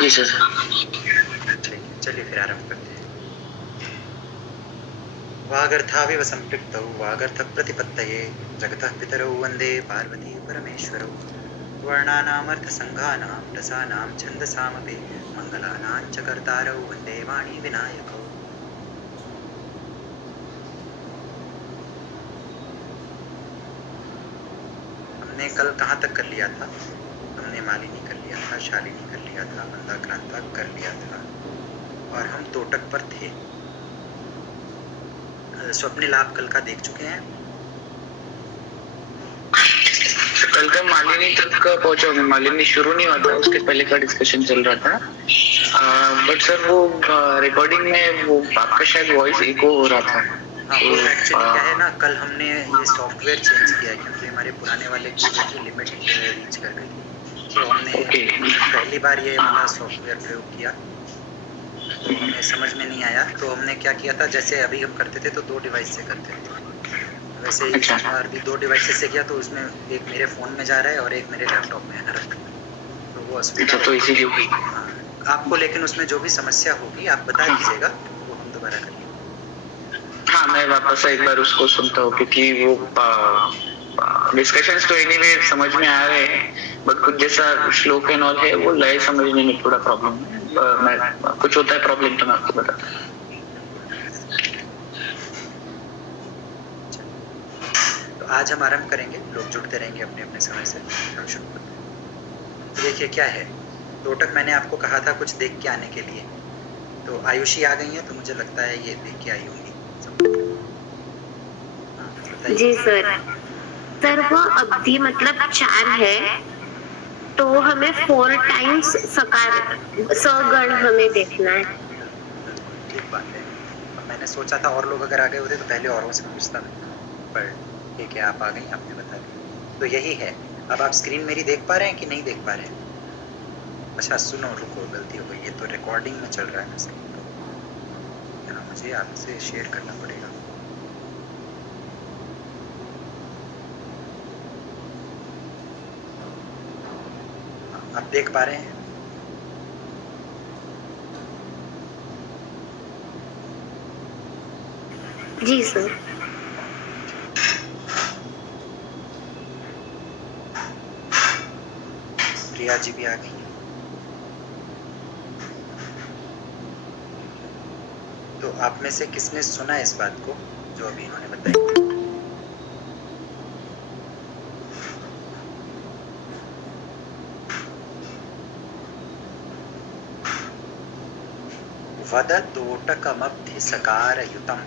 जी sir. चलिए फिर आरंभ करते हैं। वागर्थाविव संपृक्तौ वागर्थप्रतिपत्तये जगतः पितरौ वन्दे पार्वती परमेश्वरौ वर्णानामर्थसङ्घानां रसानां छन्दसामपि मङ्गलानां च कर्तारौ वन्दे वाणी विनायकौ। हमने कल कहाँ तक कर लिया था? हमने मालिनी कर लिया था, शालिनी कर लिया था, मंदाक्रांता कर लिया था और हम तोटक पर थे। स्वप्निल आप कल का देख चुके हैं? कल का मालिनी तक पहुंचा हूँ। मालिनी शुरू नहीं हुआ था, उसके पहले का डिस्कशन चल रहा था। बट सर वो रिकॉर्डिंग में वो आपका शायद वॉइस इको हो रहा था। हाँ, वो एक्चुअली क्या है ना, कल हमने ये सॉफ्टवेयर चेंज किया है क्योंकि हमारे पुराने वाले की जो थी लिमिट रीच कर गई थी, तो हमने पहली बार ये वाला सॉफ्टवेयर प्रयोग किया तो हमें समझ में नहीं आया। तो हमने क्या किया था, जैसे अभी हम करते थे तो 2 डिवाइस से करते थे, वैसे ही इस बार भी 2 डिवाइसेस से किया तो उसमें एक मेरे फ़ोन में जा रहा है और एक मेरे लैपटॉप में है, तो वो असुविधा तो इसीलिए हुई। हाँ, आपको लेकिन उसमें जो भी समस्या होगी आप बता दीजिएगा, वो हम दोबारा कर लेंगे। हाँ, मैं वापस एक बार उसको सुनता हूँ क्योंकि वो डिस्कशंस तो एनीवे समझ में आ रहे हैं, बट कुछ जैसा श्लोक एंड ऑल है वो लय समझने में थोड़ा प्रॉब्लम है। मैं कुछ होता है प्रॉब्लम तो मैं आपको बताता हूँ। तो आज हम आरंभ करेंगे, लोग जुड़ते रहेंगे अपने अपने समय से। हम शुरू करते हैं। तो देखिए क्या है, तोटक मैंने आपको कहा था कुछ देख के आने के लिए, तो आयुषी आ गई है, तो मुझे लगता है ये देख के आई होंगी। जी सर। सर वो अवधि मतलब 4 है, तो हमें 4 टाइम्स सकार सगण हमें देखना है। ठीक बात है। मैंने सोचा था और लोग अगर आ गए होते तो पहले औरों से पूछता मैं, पर ठीक है आप आ गई, आपने बता दिया। तो यही है। अब आप स्क्रीन मेरी देख पा रहे हैं कि नहीं देख पा रहे हैं? अच्छा सुनो, रुको, गलती हो गई, ये तो रिकॉर्डिंग में चल रहा है ना स्क्रीन, तो यहाँ मुझे आपसे शेयर करना पड़ेगा। आप देख पा रहे हैं? जी सर। प्रिया जी भी आ गई। तो आप में से किसने सुना इस बात को जो अभी इन्होंने बताई? वद तोटकमब्धि सकारयुतम्।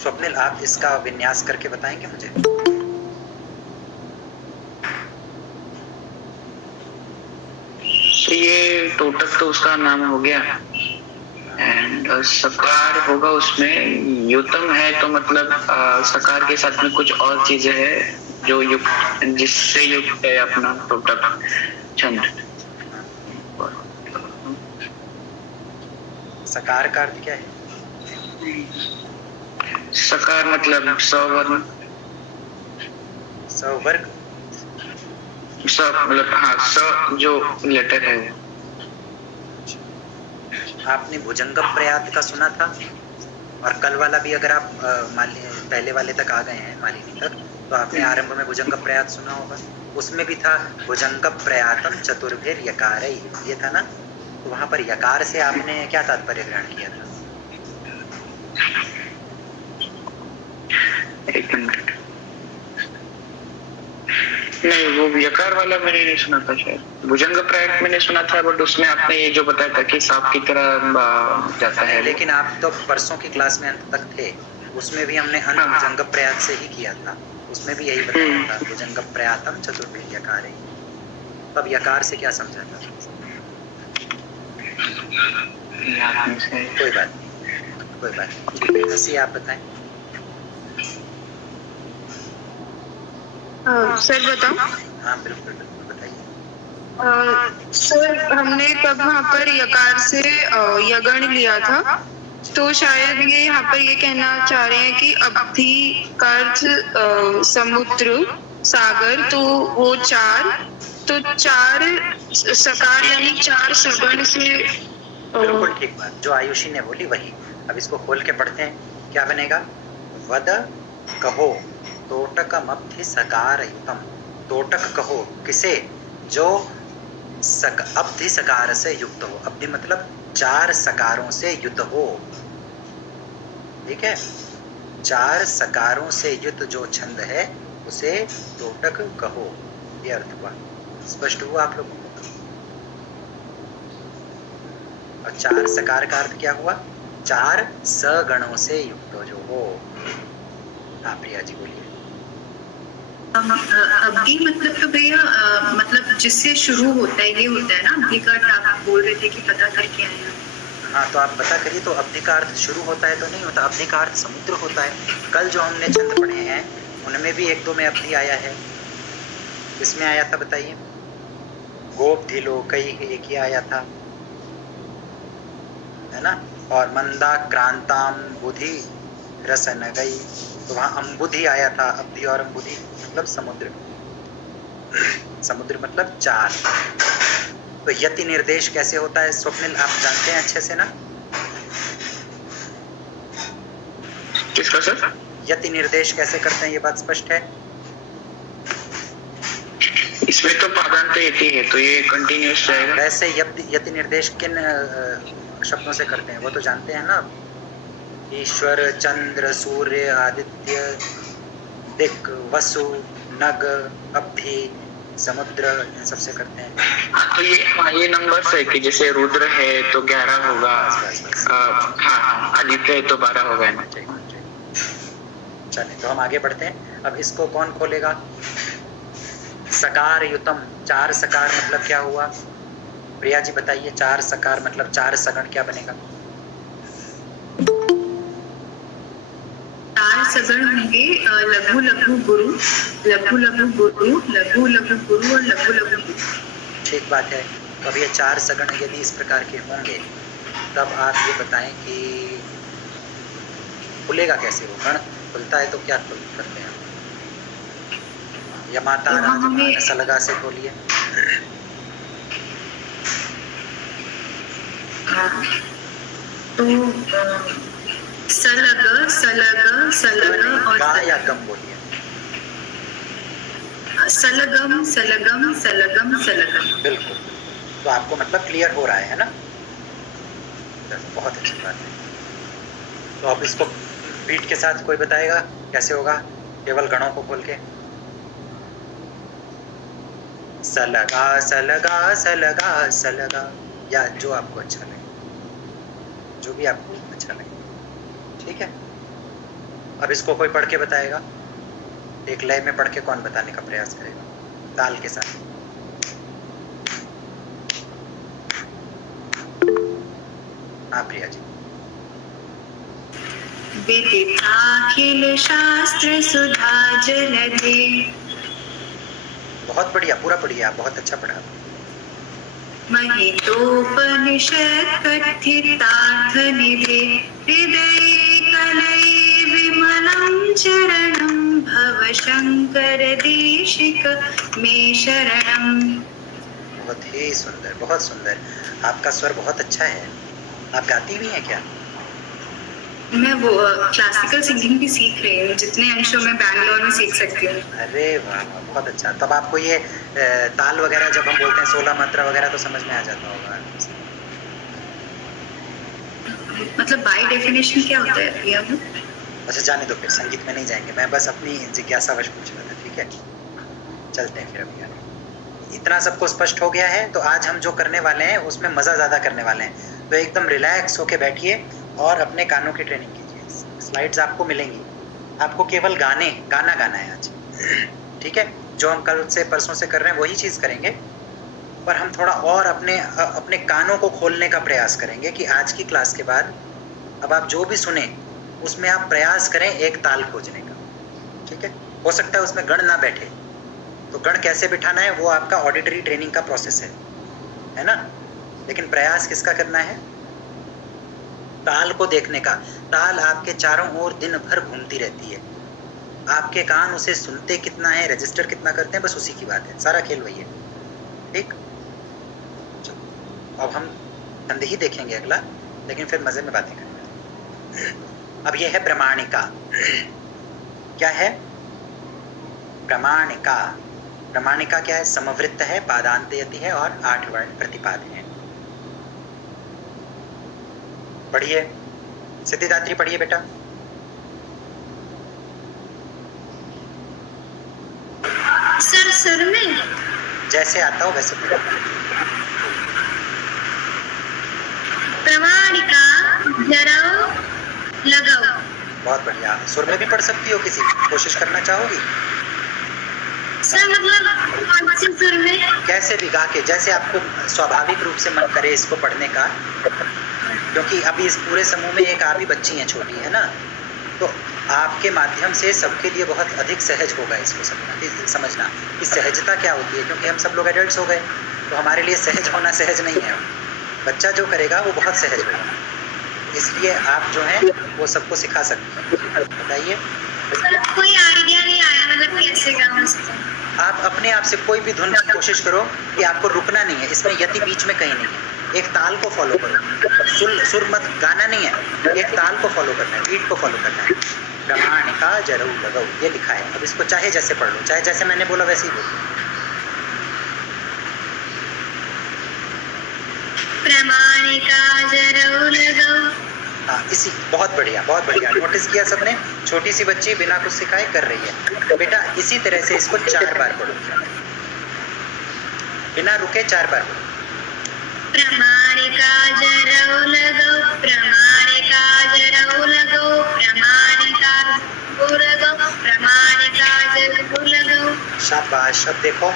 स्वप्निल आप इसका विन्यास करके बताएंगे मुझे? तो ये टोटक तो उसका नाम हो गया एंड सकार होगा उसमें। युतम है तो मतलब सकार के साथ में कुछ और चीजें है जो युक्त, जिससे युक्त है अपना टोटक छंद। सकार का अर्थ क्या है? सकार मतलब सवर्ण, सवर्ग, स मतलब हाँ, स जो लेटर है। आपने भुजंग प्रयात का सुना था? और कल वाला भी अगर आप पहले वाले तक आ गए हैं, मालिनी तक, तो आपने आरंभ में भुजंग प्रयात सुना होगा। उसमें भी था भुजंग प्रयातम चतुर्भिर यकारैः, ये था ना। तो वहां पर यकार से आपने क्या तात्पर्य ग्रहण किया था? एक मिनट, नहीं वो यकार वाला मैंने नहीं सुना था। शायद भुजंग प्रयात मैंने सुना था, बट उसमें आपने ये जो बताया था कि सांप की तरह जाता है। लेकिन आप तो परसों की क्लास में अंत तक थे, उसमें भी हमने अंत भुजंग प्रयात से ही किया था। उसमें भी यही बताया था, भुजंग प्रयातम चतुर्भिर यकारैः। तब यकार से क्या समझा था? कोई बात नहीं, कोई बात नहीं, ठीक है। हंसी आप बताएं। सर बताओ। हाँ बिल्कुल बिल्कुल बताइए। सर हमने तब वहाँ पर यकार से यगण लिया था, तो शायद ये यहाँ पर ये कहना चाह रहे हैं कि अवधि का अर्थ समुद्र, सागर, तो वो 4 तो 4 सकार यानी 4 सगण से बिल्कुल ठीक बात जो आयुषी ने बोली वही। अब इसको खोल के पढ़ते हैं, क्या बनेगा? वद कहो तोटकमब्धि सकारयुतम। तोटक कहो किसे? जो अब्धि सकार से युक्त हो। अब्धि मतलब 4 सकारों से युक्त हो। ठीक है, 4 सकारों से युक्त जो छंद है उसे तोटक कहो, ये अर्थ हुआ। स्पष्ट हुआ आप लोगों को? और 4 सकार का अर्थ क्या हुआ? 4 सगणों से युक्त जो हो। हाँ प्रिया जी बोलिए। अब्धि मतलब तो भैया मतलब जिससे शुरू होता है ये होता है ना? अब्धि का अर्थ आप बोल रहे थे कि पता करके आए हैं। हाँ तो आप पता करिए। तो अब्धि का अर्थ शुरू होता है तो नहीं होता, अब्धि का अर्थ समुद्र होता है। कल जो हमने छंद पढ़े हैं उनमें भी 1-2 में अब्धि आया है। किसमें आया था बताइए? गोब्धि लोकई एक ही आया था, है ना? और मंदा क्रांताम बुधि रसन गई, तो वहाँ अम्बुधि आया था। अब्धि और अम्बुधि मतलब समुद्र। समुद्र मतलब 4। तो यति निर्देश कैसे होता है स्वप्निल, आप जानते हैं अच्छे से ना? किसका सर? यति निर्देश कैसे करते हैं ये बात स्पष्ट है? इसमें तो पादांत यति है तो ये कंटिन्यूअस रहेगा। वैसे यति निर्देश किन शब्दों से करते हैं वो तो जानते हैं ना? ईश्वर, चंद्र, सूर्य, आदित्य, दिक्, वसु, नग, अब्धि, समुद्र, इन सबसे करते हैं। तो ये नंबर्स है कि जैसे रुद्र है तो 11 होगा, हाँ आदित्य है तो 12 होगा। चलिए तो हम आगे बढ़ते हैं। अब इसको कौन खोलेगा? सकार युतम, 4 सकार मतलब क्या हुआ? प्रिया जी बताइए, 4 सकार मतलब 4 सगण क्या बनेगा? 4 सगण होंगे लघु लघु गुरु, लघु लघु गुरु, लघु लघु गुरु और लघु लघु गुरु। ठीक बात है। तो अब ये 4 सगण यदि इस प्रकार के होंगे तब आप ये बताएं कि खुलेगा कैसे? वो गण खुलता है तो क्या करते हैं? या माता राज सलगा से खोलिए। तो सलग सलग सलग और गा या गम बोलिए। सलगम सलगम सलगम सलगम। बिल्कुल। तो आपको मतलब क्लियर हो रहा है ना? बहुत अच्छी बात है। तो अब इसको बीट के साथ कोई बताएगा कैसे होगा? केवल गणों को खोल के। सलगा सलगा सलगा सलगा, या जो आपको अच्छा लगे, जो भी आपको अच्छा लगे। ठीक है। अब इसको कोई पढ़ के बताएगा। एक लय में पढ़ के कौन बताने का प्रयास करेगा ताल के साथ? हाँ प्रिया जी। विदिताखिल शास्त्र सुधा जलधे। बहुत बढ़िया, पूरा पढ़िए आप, बहुत अच्छा पढ़ा। महितोपनिषद कथितार्थ निधे, हृदये कलये विमलं चरणं, भव शंकर देशिक मे शरणं। बहुत ही सुंदर, बहुत सुंदर। आपका स्वर बहुत अच्छा है। आप गाती भी हैं क्या? मैं वो क्लासिकल सिंगिंग भी सीख रही हूँ, जितने अंशों में बैंगलोर में सीख सकती हूँ। अरे वाह, बहुत अच्छा। तब आपको ये ताल वगैरह जब हम बोलते हैं 16 मात्रा वगैरह तो समझ में आ जाता होगा। मतलब बाय डेफिनेशन क्या होता है भैया? अच्छा जाने दो, फिर संगीत में नहीं जाएंगे। मैं बस अपनी जिज्ञासावश पूछ रहा था। ठीक है, चलते हैं फिर। अभी आगे इतना सबको स्पष्ट हो गया है तो आज हम जो करने वाले हैं उसमें मज़ा ज़्यादा करने वाले हैं। तो एकदम रिलैक्स होके बैठिए और अपने कानों की ट्रेनिंग कीजिए। स्लाइड्स आपको मिलेंगी। आपको केवल गाना गाना है आज। ठीक है, जो हम कल से परसों से कर रहे हैं वही चीज़ करेंगे, पर हम थोड़ा और अपने कानों को खोलने का प्रयास करेंगे कि आज की क्लास के बाद अब आप जो भी सुने उसमें आप प्रयास करें एक ताल खोजने का। ठीक है, हो सकता है उसमें गण ना बैठे, तो गण कैसे बिठाना है वो आपका ऑडिटरी ट्रेनिंग का प्रोसेस है ना? लेकिन प्रयास किसका करना है? ताल को देखने का। ताल आपके चारों ओर दिन भर घूमती रहती है। आपके कान उसे सुनते कितना है, रजिस्टर कितना करते हैं, बस उसी की बात है। सारा खेल वही है। ठीक, अब हम संधि ही देखेंगे अगला, लेकिन फिर मजे में बातें करेंगे। अब ये है प्रमाणिका। क्या है? प्रमाणिका। प्रमाणिका क्या है? समवृत्त है, पादांत यति है और 8 वर्ण प्रतिपाद है। पढ़िए सिद्धिदात्री, पढ़िए बेटा। सर में जैसे आता हो वैसे पढ़ो। प्रमाणिका जराओ लगाओ। बहुत बढ़िया। सुर में भी पढ़ सकती हो, किसी कोशिश करना चाहोगी? सर मतलब कौन से सुर में? कैसे भी गा के, जैसे आपको स्वाभाविक रूप से मन करे इसको पढ़ने का, क्योंकि अभी इस पूरे समूह में एक आप ही बच्ची हैं, छोटी है ना, तो आपके माध्यम से सबके लिए बहुत अधिक सहज होगा इसको समझना कि सहजता क्या होती है, क्योंकि हम सब लोग एडल्ट्स हो गए तो हमारे लिए सहज होना सहज नहीं है। बच्चा जो करेगा वो बहुत सहज होगा, इसलिए आप जो है वो सबको सिखा सकते हैं। बताइए। कोई आइडिया नहीं आया, मतलब कैसे गाऊं इसको? आप अपने आप से कोई भी धुन की कोशिश करो कि आपको रुकना नहीं है, इसमें यति बीच में कहीं नहीं है, एक ताल को फॉलो करो, सुर मत गाना नहीं है, एक ताल को फॉलो करना है, बीट को फॉलो करना है। प्रमाणिका जराऊ लगाओ, ये लिखा है। अब इसको चाहे जैसे पढ़ लो, चाहे जैसे मैंने बोला वैसे ही बोलो। प्रमाणिका जराऊ लगाओ। हाँ, इसी, बहुत बढ़िया, बहुत बढ़िया। नोटिस किया सबने? छोटी सी बच्ची बिना कुछ सिखाए कर रही है। बेटा इसी तरह से इसको 4 बार पढ़ो, बिना रुके 4 बार पढ़ो। प्रमाणिका जराऊ लगाओ, प्रमाणिका जराऊ लगाओ, प्रमाणिका जराऊ लगाओ, प्रमाणिका जराऊ लगाओ। शाबाश। अब देखो,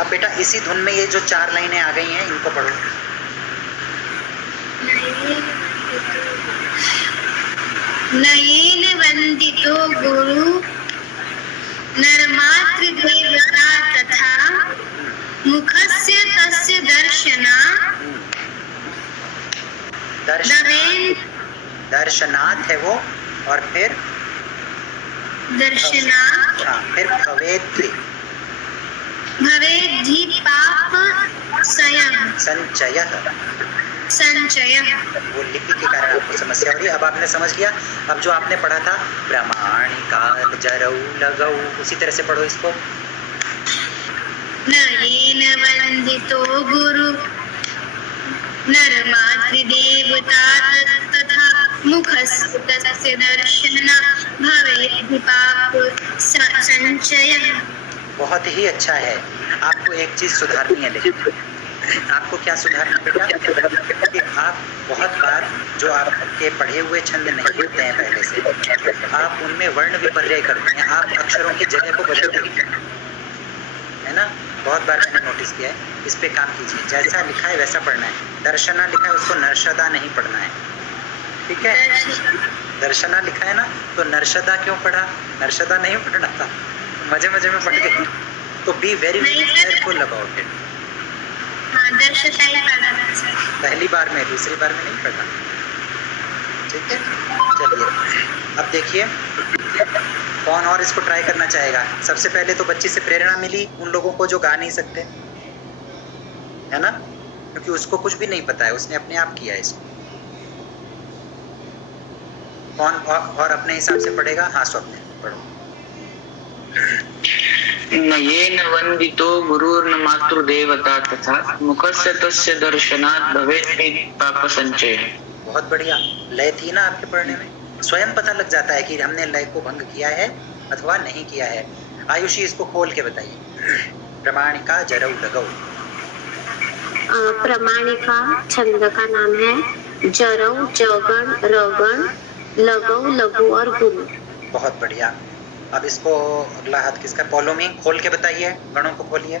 अब बेटा इसी धुन में ये जो 4 लाइनें आ गई हैं इनको पढ़ो। नयेन वंदितो गुरु नरमातृदेवता तथा मुखस्य तस्य दर्शना दर्शनाथ है वो, और फिर दर्शना, फिर भवेद्रि पाप संचय। वो लिपि के कारण आपको समस्या हो रही है। अब आपने समझ लिया। अब जो आपने पढ़ा था प्रमाणिका जराऊ लगाओ, उसी तरह से पढ़ो इसको। नयेन वंदितो गुरु नरमातृदेवता तथा मुखस्य तस्य दर्शना भवेद् पाप संचय। बहुत ही अच्छा है। आपको एक चीज सुधारनी है, लेकिन आपको क्या सुधारना बेटा? कि आप बहुत बार जो आपके पढ़े हुए छंद नहीं होते हैं पहले से, आप उनमें वर्ण विपर्यय करते हैं, आप अक्षरों की जगह को बदल देते हैं, है ना? बहुत बार मैंने नोटिस किया है। इस पे काम कीजिए। जैसा लिखा है वैसा पढ़ना है। दर्शना लिखा है उसको नर्शदा नहीं पढ़ना है, ठीक है? दर्शना लिखा है ना, तो नर्शदा क्यों पढ़ा? नर्शदा नहीं पढ़ना था, मजे मजे में पढ़ गए। तो be very careful about it. पहली बार में, दूसरी बार में नहीं पढ़ना, ठीक है? चलिए अब देखिए कौन और इसको ट्राई करना चाहेगा। सबसे पहले तो बच्ची से प्रेरणा मिली उन लोगों को जो गा नहीं सकते, है ना, क्योंकि उसको कुछ भी नहीं पता है, उसने अपने आप किया इसको। कौन और अपने हिसाब से पढ़ेगा? हाँ स्वप्न पढ़ो। नयेन वंदितो गुरुर्न मातृदेवता तथा मुखस्य तस्य दर्शनात् भवेत् पाप संचय। बहुत बढ़िया। लय थी ना आपके पढ़ने में, स्वयं पता लग जाता है कि हमने लय को भंग किया है अथवा नहीं किया है। आयुषी इसको खोल के बताइए। प्रमाणिका जराऊ लगाओ। प्रमाणिका छंद का नाम है। जराऊ जगण रगण लगाऊ लघु और गुरु। बहुत बढ़िया। अब इसको अगला हाथ किसका? पौलोमी खोल के बताइए, गणों को खोलिए।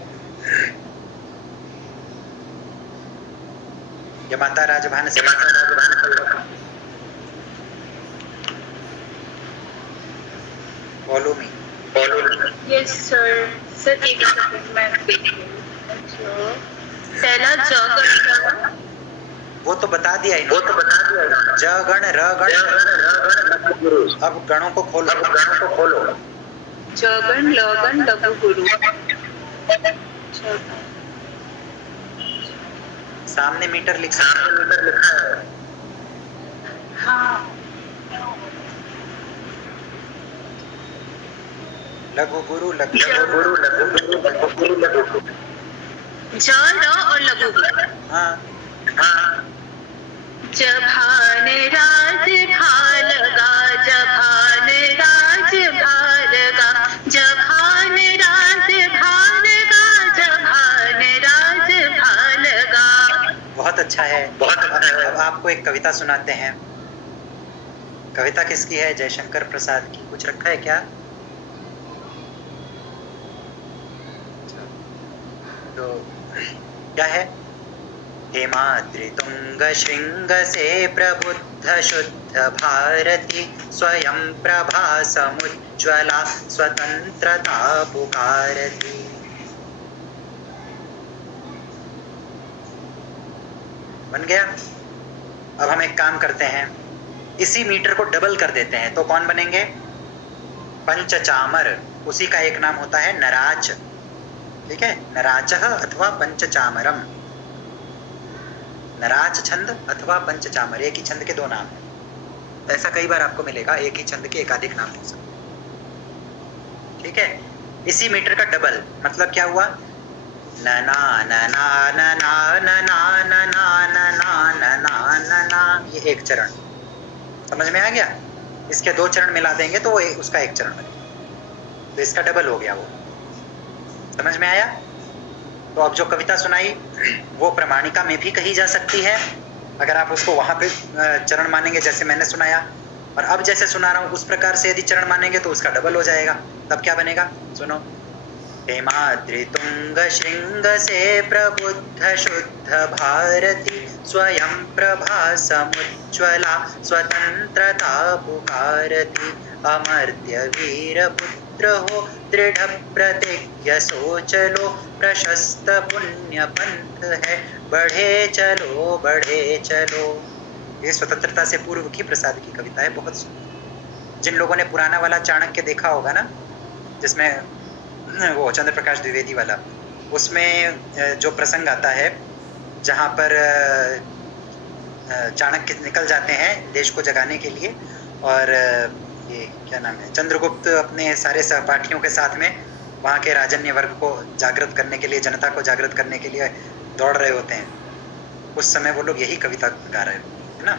ये माता राजभान से पौलोमी। Yes sir. सर एक सेकंड मैं पहला जगण, वो तो बता दिया ही, जगण रगण। अब गणों को खोलो। जगण लगन लघु गुरु। सामने मीटर लिखा है। हाँ, लघु गुरु लघु ज र और लघु गुरु। हाँ जभान राज भालगा, जभान राज भालगा, जभान राज भालगा, जभान राज भालगा। बहुत अच्छा है। अब आपको एक कविता सुनाते हैं। कविता किसकी है? जयशंकर प्रसाद की। कुछ रखा है क्या? तो क्या है? हेमाद्रि तुंग श्रृंग से प्रबुद्ध शुद्ध भारती, स्वयं प्रभा समुज्ज्वला स्वतंत्रता पुकारती। बन गया। अब हम एक काम करते हैं, इसी मीटर को डबल कर देते हैं, तो कौन बनेंगे? पंचचामर। उसी का एक नाम होता है नराच। ठीक है, नराचः अथवा पंचचामरम। नराच छंद अथवा पंचचामर, एक ही छंद के दो नाम है। ऐसा कई बार आपको मिलेगा, एक ही छंद के एकाधिक नाम हो सकते। ठीक है, इसी मीटर का डबल मतलब क्या हुआ? नना नना नना नना नना नना नना नना, ये एक चरण। समझ में आ गया? इसके दो चरण मिला देंगे तो उसका एक चरण बनेगा, तो इसका डबल हो गया। वो समझ में आया? तो अब जो कविता सुनाई वो प्रमाणिका में भी कही जा सकती है, अगर आप उसको वहां पे चरण मानेंगे जैसे मैंने सुनाया, और अब जैसे सुना रहा हूं उस प्रकार से यदि चरण मानेंगे तो उसका डबल हो जाएगा। तब क्या बनेगा? सुनो। हेमाद्रि तुंग श्रृंग से प्रबुद्ध शुद्ध भारती, स्वयं प्रभा समुज्ज्वला स्वतंत्रता पुकारती, अमर्त्य वीर पुत्र हो दृढ़ प्रतिज्ञ सोच लो, प्रशस्त पुण्य पंथ है बढ़े चलो बढ़े चलो। ये स्वतंत्रता से पूर्व की प्रसाद की कविता है, बहुत सुंदर। जिन लोगों ने पुराना वाला चाणक्य देखा होगा ना, जिसमें वो चंद्र प्रकाश द्विवेदी वाला, उसमें जो प्रसंग आता है जहाँ पर चाणक्य निकल जाते हैं देश को जगाने के लिए, और ये क्या नाम है, चंद्रगुप्त अपने सारे सहपाठियों के साथ में वहाँ के राजन्य वर्ग को जागृत करने के लिए, जनता को जागृत करने के लिए दौड़ रहे होते हैं। उस समय वो लोग यही कविता गा रहे होते हैं ना।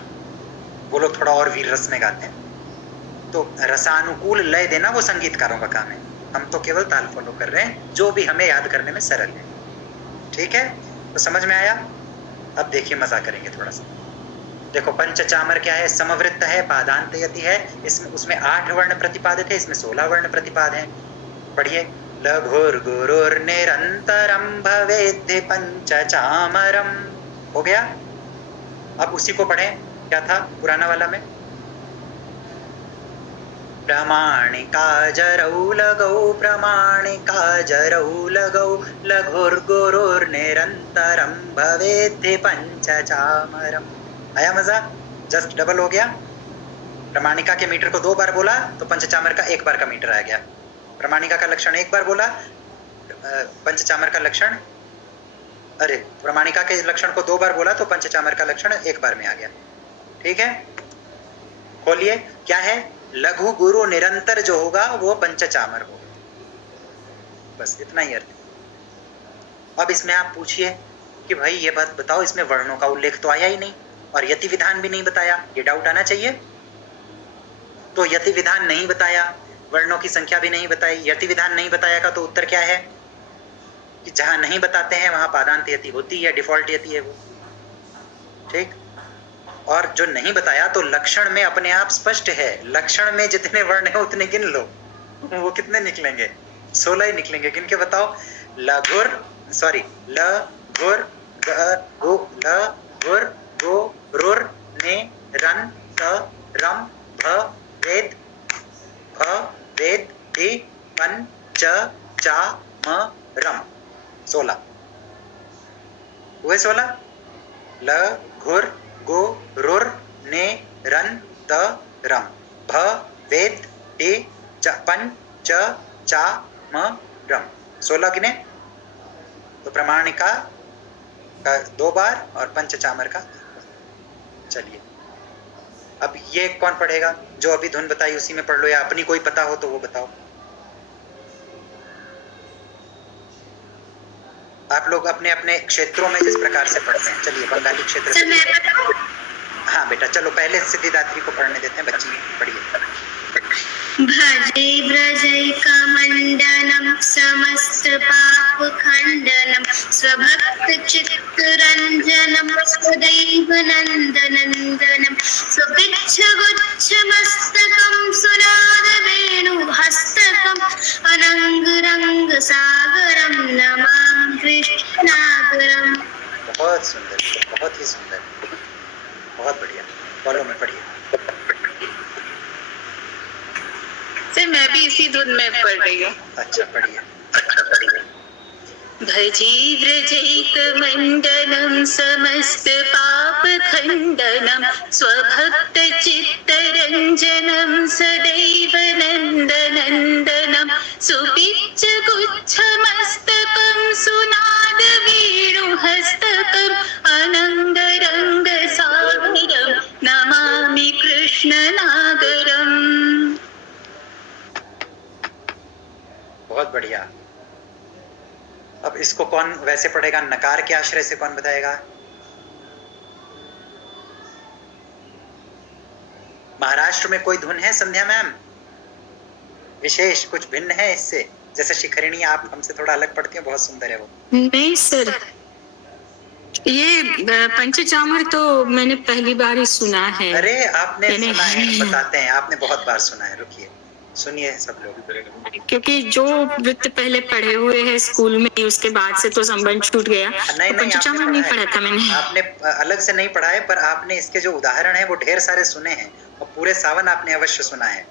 वो लोग थोड़ा और वीर रस में गाते हैं। तो रसानुकूल लय देना वो संगीतकारों का काम है, हम तो केवल ताल फॉलो कर रहे हैं जो भी हमें याद करने में सरल है। ठीक है, तो समझ में आया? अब देखिए, मजा करेंगे थोड़ा सा। देखो, पंचचामर क्या है? समवृत्त है, पादांत यति है, इसमें उसमें 8 वर्ण प्रतिपादित है, इसमें 16 वर्ण प्रतिपाद है। पढ़िए। लघुर गुरुर निरंतरम भवेद्य पंचचामरम। हो गया। अब उसी को पढ़ें। क्या था पुराना वाला में? प्रमाणिका जरौ लगौ, प्रमाणिका जरौ लगौ, लघुर गुरुर निरंतरम भवेद्य पंचचामरम। आया मजा? जस्ट डबल हो गया। प्रमाणिका के मीटर को 2 बार बोला तो पंचचामर का 1 बार का मीटर आ गया। प्रमाणिका का लक्षण 1 बार बोला, पंचचामर का लक्षण, अरे प्रमाणिका के लक्षण को 2 बार बोला तो पंचचामर का लक्षण 1 बार में आ गया। ठीक है, खोलिए। क्या है? लघु गुरु निरंतर जो होगा वो पंचचामर होगा। बस इतना ही अर्थ। अब इसमें आप पूछिए कि भाई ये बात बताओ, इसमें वर्णों का उल्लेख तो आया ही नहीं और यति विधान भी नहीं बताया, ये डाउट आना चाहिए। तो यति विधान नहीं बताया, वर्णों की संख्या भी नहीं बताई, यति विधान नहीं बताया का तो उत्तर क्या है? कि जहां नहीं बताते हैं वहां पादांत यति होती है, डिफॉल्ट यति है वो। ठीक। और जो नहीं बताया तो लक्षण में अपने आप स्पष्ट है, लक्षण में जितने वर्ण है उतने गिन लो। वो कितने निकलेंगे? 16 ही निकलेंगे। गिन के बताओ। लघुर, सॉरी, ल गुर गु, ल गुर गो रुर ने रन त रम भ वेद भ वेद दि पन च चा म रम। 16 हुए। 16। ल घुर गो रुर ने रन त रम भ वेद दि पन च चा म रम। 16 गिने। तो प्रमाणिका का 2 बार और पंचचामर का। चलिए अब ये कौन पढ़ेगा? जो अभी धुन बताई उसी में पढ़ लो, या अपनी कोई पता हो तो वो बताओ। आप लोग अपने अपने क्षेत्रों में जिस प्रकार से पढ़ते हैं। चलिए बंगाली क्षेत्र से। हाँ बेटा चलो, पहले सिद्धिदात्री को पढ़ने देते हैं, बच्ची पढ़िए। भजे व्रजैकमण्डनं समस्त पाप खण्डनं स्वभक्त चित्तरञ्जनं सदैव नन्दनन्दनं स्वपिच्छगुच्छमस्तकं सुनाद वेणुहस्तकम् अनङ्गरङ्गसागरं नमामि कृष्णनागरम्। बहुत सुंदर, बहुत ही सुंदर, बहुत बढ़िया। बोलो में पढ़िए। सर मैं भी इसी धुन में पढ़ रही हूँ। अच्छा पढ़िए। भजे व्रजैकमण्डनं समस्त पाप खण्डनं स्वभक्त चित्तरञ्जनं सदैव नन्दनन्दनं सुपिच्चगुच्छमस्तकं सुनाद वेणुहस्तकम् अनङ्गरङ्गसागरं नमामि कृष्णनागरम्। बहुत बढ़िया। अब इसको कौन वैसे पढ़ेगा? नकार के आश्रय से कौन बताएगा? महाराष्ट्र में कोई धुन है संध्या मैम विशेष, कुछ भिन्न है इससे? जैसे शिखरिणी आप हमसे थोड़ा अलग पढ़ती हैं, बहुत सुंदर है वो। नहीं सर, ये पंचचामर तो मैंने पहली बार ही सुना है। अरे आपने सुना है, बताते हैं, आपने बहुत बार सुना है। रुकिए सुनिए सब लोग। क्योंकि जो वृत्त पहले पढ़े हुए हैं स्कूल में, उसके बाद से तो संबंध छूट गया। नहीं, तो पंचचामर नहीं पढ़ा था मैंने। आपने अलग से नहीं पढ़ा है, पर आपने इसके जो उदाहरण है वो ढेर सारे सुने हैं, और पूरे सावन आपने अवश्य सुना है।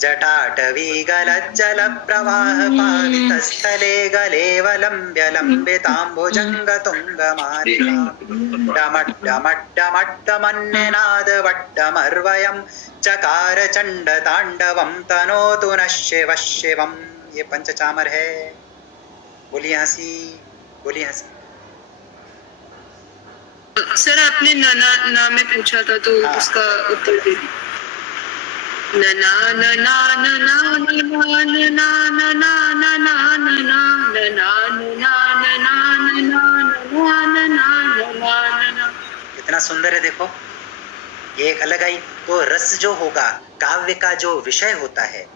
जटाटवी गलज्जल प्रवाह पावितस्थले गलेवलम्ब्य लम्बिताम्बुजंग तुंगमालिका डमड्डमड्डमड्डमन्यनादवड्डमर्वयं चकार चंड तांडवं तनोतु नः शिवः शिवम्। ये पंचचामर है। बोलिए हंसी, बोलिए हंसी। सर आपने ना में पूछा था तो उसका उत्तर दे दी। नना नना नना नना नना नना नना नना नना नना नना। कितना सुंदर है देखो, ये एक अलग आई। तो रस जो होगा, काव्य का जो विषय होता है,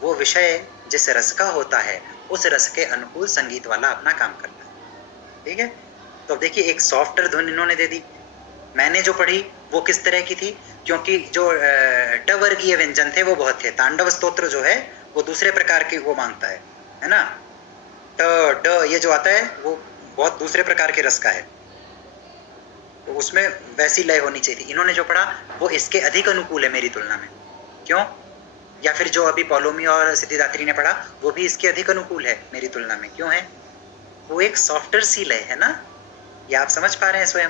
वो विषय जिस रस का होता है उस रस के अनुकूल संगीत वाला अपना काम करता है। ठीक है, तो अब देखिए एक सॉफ्टर धुन इन्होंने दे दी। मैंने जो पढ़ी वो किस तरह की थी, क्योंकि जो ट वर्गीय व्यंजन थे वो बहुत थे। तांडव स्तोत्र जो है वो दूसरे प्रकार की वो मांगता है ना। ट ड ये जो आता है वो बहुत दूसरे प्रकार के रस का है, तो उसमें वैसी लय होनी चाहिए थी। इन्होंने जो पढ़ा वो इसके अधिक अनुकूल है मेरी तुलना में। क्यों? या फिर जो अभी पौलोमी और सिद्धिदात्री ने पढ़ा वो भी इसके अधिक अनुकूल है मेरी तुलना में। क्यों है? वो एक सॉफ्टर सी लय है ना, ये आप समझ पा रहे हैं स्वयं।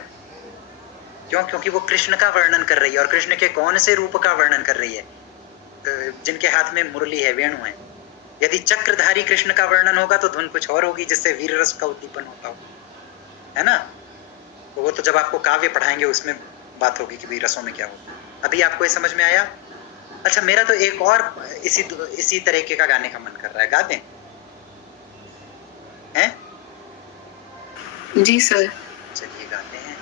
क्यों? क्योंकि वो कृष्ण का वर्णन कर रही है, और कृष्ण के कौन से रूप का वर्णन कर रही है? जिनके हाथ में मुरली है, वेणु है। यदि चक्रधारी कृष्ण का वर्णन होगा तो धुन कुछ और होगी, जिससे वीर रस का उद्दीपन होता हो, है ना। तो वो तो जब आपको काव्य पढ़ाएंगे उसमें बात होगी कि वीर रसों में क्या होता है। अभी आपको ये समझ में आया? अच्छा, मेरा तो एक और इसी तरीके का गाने का मन कर रहा है, गा दें? हैं? जी सर। चलिए गाते हैं।